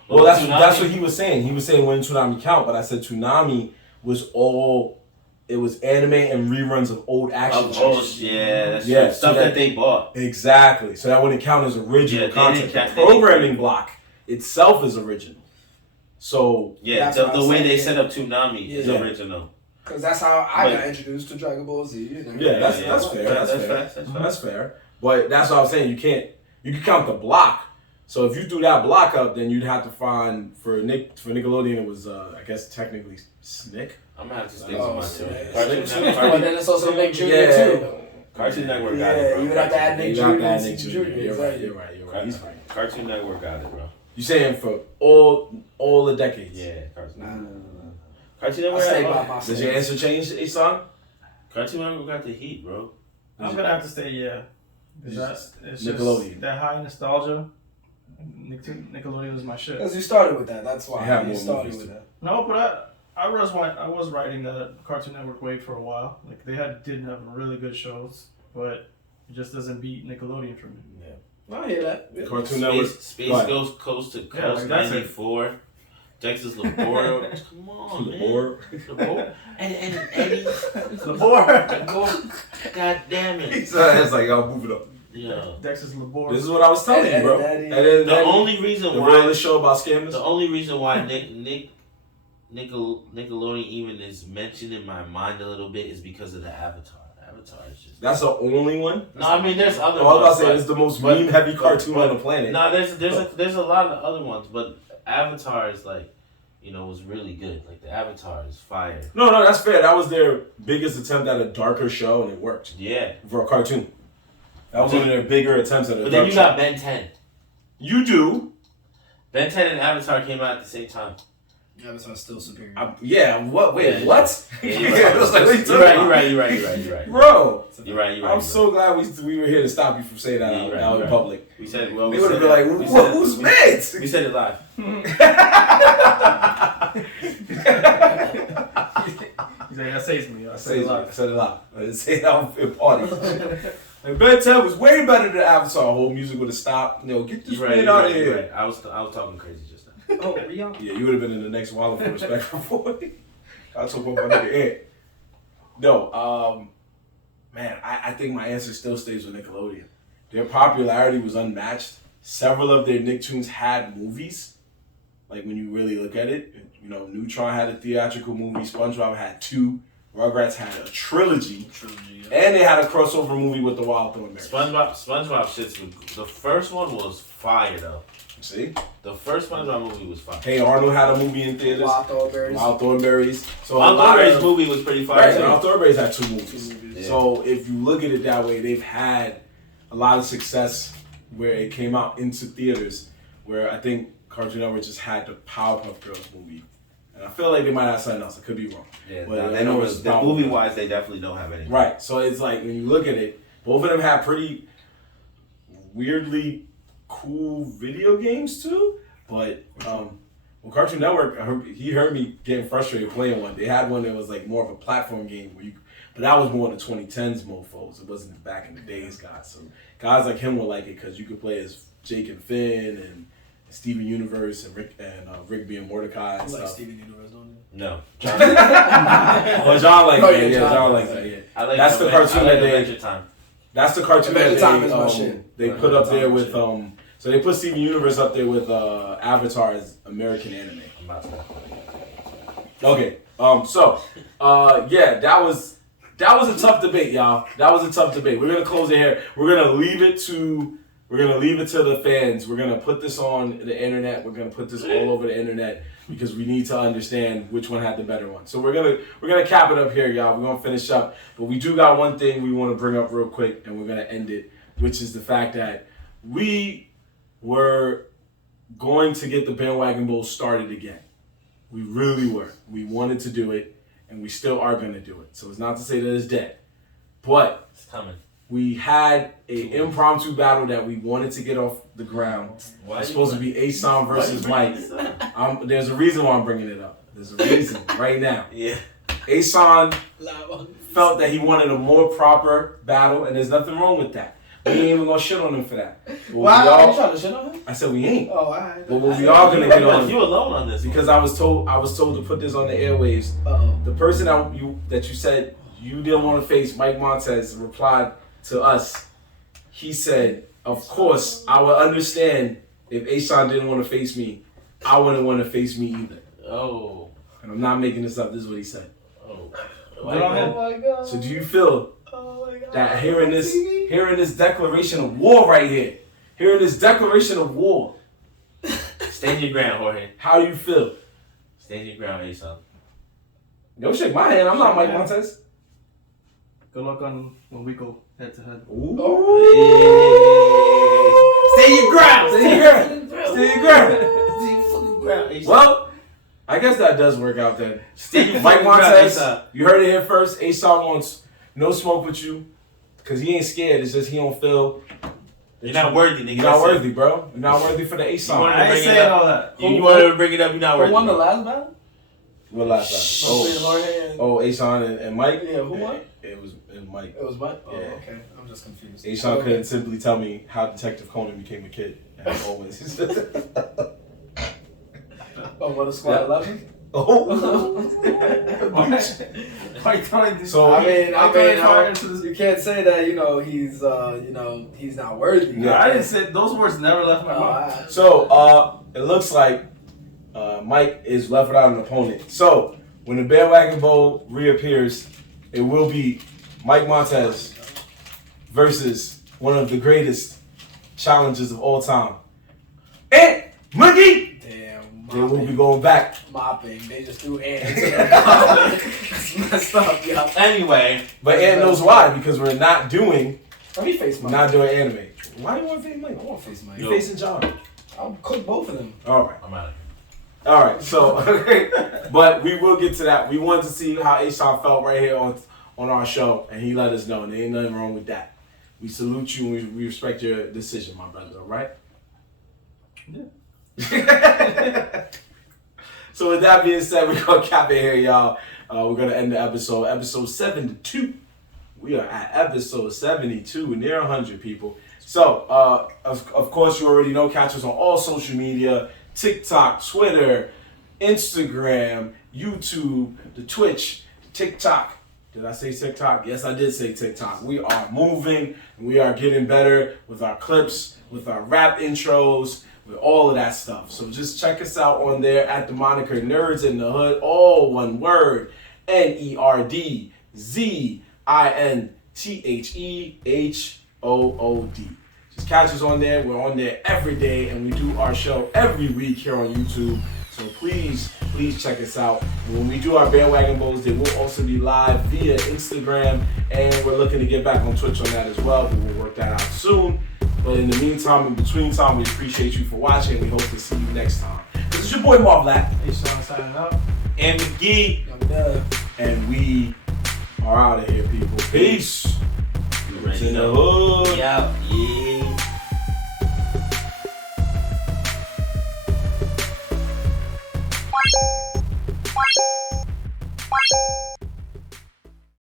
Well, that's what he was saying. He was saying when Toonami count, but I said Toonami was all. It was anime and reruns of old action shows. Yeah, that's true. Stuff that they bought. Exactly. So that wouldn't count as original content. The programming block itself is original. So the way they set up Toonami is original. Because that's how I got introduced to Dragon Ball Z. You know? Yeah, that's fair. That's fair. But that's what I'm saying. You can count the block. So if you do that block up, then you'd have to find for Nickelodeon it was I guess technically Snick. I'm gonna have to stick to my two. But then it's also Nick Jr. too. Cartoon Network got it, bro. You would have to add Nick Jr. You're right. He's right. Cartoon Network got it, bro. You saying for all the decades? Yeah, Cartoon Network. Cartoon Network. Does your answer change each song? Cartoon Network got the heat, bro. I'm gonna have to say It's Nickelodeon. Just that high nostalgia. Nickelodeon was my shit. Because you started with that. That's why you started with that. No, but I was riding the Cartoon Network wave for a while. Like they did have really good shows, but it just doesn't beat Nickelodeon for me. Yeah, I hear that. Yeah. Cartoon Network. Space goes coast to coast. 94. Dexter's Labor. Come on, man. Labor. And Eddie. Labor. God damn it. It's like, I'll move it up. Yeah. Dexter's Labor. This is what I was telling you, bro. The only reason why the show about scammers. The only reason why Nickelodeon even is mentioned in my mind a little bit is because of the Avatar. Avatar is just. That's the only one. No, I mean there's other. I was about to say it's the most meme heavy cartoon on the planet. No, there's a lot of other ones, but Avatar is like, was really good. Like the Avatar is fire. No, that's fair. That was their biggest attempt at a darker show, and it worked. Yeah. For a cartoon. That was one of their bigger attempts at a dark show. But then you got Ben 10. You do. Ben 10 and Avatar came out at the same time. Avatar's still superior. What? Wait, what? You're right. Bro. You're right. I'm so glad we were here to stop you from saying that out in public. We said, they would have been like, who's mad? We said it live. He's like, that saves me. I said it live. I didn't say it out in party. Like Ben 10 was way better than Avatar. The whole music would have stopped. Get this man out of here. Right. I was talking crazy just now. Oh, Rion? Yeah, you would have been in the next Wildin for respect for it. I took one my nigga Ed. No, man, I think my answer still stays with Nickelodeon. Their popularity was unmatched. Several of their Nicktoons had movies. Like when you really look at it, Neutron had a theatrical movie. SpongeBob had 2. Rugrats had a trilogy, and they had a crossover movie with the Wild Thornberrys. SpongeBob shits. The first one was fire though. See, the first SpongeBob movie was fire. Hey Arnold had a movie in theaters. Wild Thornberrys. So Wild Thornberrys movie was pretty fire. Right, Wild Thornberrys had 2 movies. Yeah. So if you look at it that way, they've had a lot of success where it came out into theaters. Where I think Cartoon Network just had the Powerpuff Girls movie. I feel like they might have something else. I could be wrong. Yeah, but they know the movie wise, they definitely don't have anything. Right. So it's like when you look at it, both of them have pretty weirdly cool video games too. But Cartoon Network, he heard me getting frustrated playing one. They had one that was like more of a platform game but that was more the 2010s mofos. It wasn't back in the days, guys. So guys like him will like it because you could play as Jake and Finn and Steven Universe and Rigby and Mordecai and stuff. Like Steven Universe, don't you? No. John likes that. Yeah, John likes that. Yeah. That's the cartoon that they. That's the cartoon that they put up there with. So they put Steven Universe up there with Avatar as American anime. Okay. That was a tough debate, y'all. That was a tough debate. We're gonna close it here. We're gonna leave it to We're gonna leave it to the fans. We're gonna put this on the internet. We're gonna put this all over the internet because we need to understand which one had the better one. So we're gonna cap it up here, y'all. We're gonna finish up, but we do got one thing we want to bring up real quick, and we're gonna end it, which is the fact that we were going to get the Bandwagon Bowl started again. We really were. We wanted to do it, and we still are gonna do it. So it's not to say that it's dead, but It's coming. we had an impromptu battle that we wanted to get off the ground. It's supposed to be Asan versus Mike. There's a reason why I'm bringing it up. There's a reason right now. Yeah. Asan felt that he wanted a more proper battle, and there's nothing wrong with that. We ain't even gonna shit on him for that. Why are you trying to shit on him? I said we ain't. Oh, alright. But what we are gonna get on You alone on this? because I was told to put this on the airwaves. Uh-oh. The person that you said you didn't want to face, Mike Montez, replied to us. He said, "Of course, I would understand if Asan didn't want to face me. I wouldn't want to face me either." Oh. And I'm not making this up. This is what he said. Oh. Oh my God. So do you feel Oh my God. that hearing this declaration of war right here, hearing this declaration of war, Stand your ground, Jorge. how you feel? Stand your ground, Asan. Don't shake my hand. I'm not Mike Montez. Good luck on when we go head to head. Ooh. Stay your ground. Stay your ground. Stay your ground. Stay your fucking ground, Asan. Well, I guess that does work out then. Stay your Mike fucking ground, Montez, Asan. you heard it here first. Asan wants no smoke with you because he ain't scared. It's just he don't feel. You're not worthy, nigga. You're not That's it. worthy, bro. You're not worthy for the Asan. wanted I ain't bring it saying up. all that. You wanted to bring it up, you're not Who worthy. won the last battle? What last time? Asan and Mike? Yeah, who won? It was Mike. It was Mike? Oh, Yeah. okay. I'm just confused. Asan couldn't simply tell me how Detective Conan became a kid. As always. Oh, what a squad 11? Oh. So you can't say that, he's not worthy. Yeah. I didn't say those words never left my mouth. So it looks like Mike is left without an opponent. So when the Bandwagon Bowl reappears, it will be Mike Montez versus one of the greatest challenges of all time. And Mookie! Damn. They will be going back. Mopping. They just threw Ant into the That's messed up, yo. Anyway. But Ant knows why, because we're not doing Let me face Mike. Not doing anime. Why do you want to face Mike? I want to face Mike. You facing John. I'll cook both of them. All right. I'm out of here. All right. So, but we will get to that. We wanted to see how Asan felt right here on our show, and he let us know, and there ain't nothing wrong with that. We salute you and we respect your decision, my brother. All right. Yeah. So with that being said, we're gonna cap it here, y'all. We're gonna end the episode. Episode 72. We are at episode 72, near 100 people. So, of course, you already know, catch us on all social media, TikTok, Twitter, Instagram, YouTube, the Twitch, TikTok. Did I say TikTok? Yes, I did say TikTok. We are moving, and we are getting better with our clips, with our rap intros, with all of that stuff. So just check us out on there at the moniker Nerdz in the Hood, all one word, NERDZINTHEHOOD. Just catch us on there. We're on there every day, and we do our show every week here on YouTube. So please check us out. And when we do our Bandwagon Bowls, they will also be live via Instagram, and we're looking to get back on Twitch on that as well. We will work that out soon. But in the meantime, in between time, we appreciate you for watching. We hope to see you next time. This is your boy Marv Black. Asan signing out. And McGee. And we are out of here, people. Peace. You ready in to the know? hood. Yeah.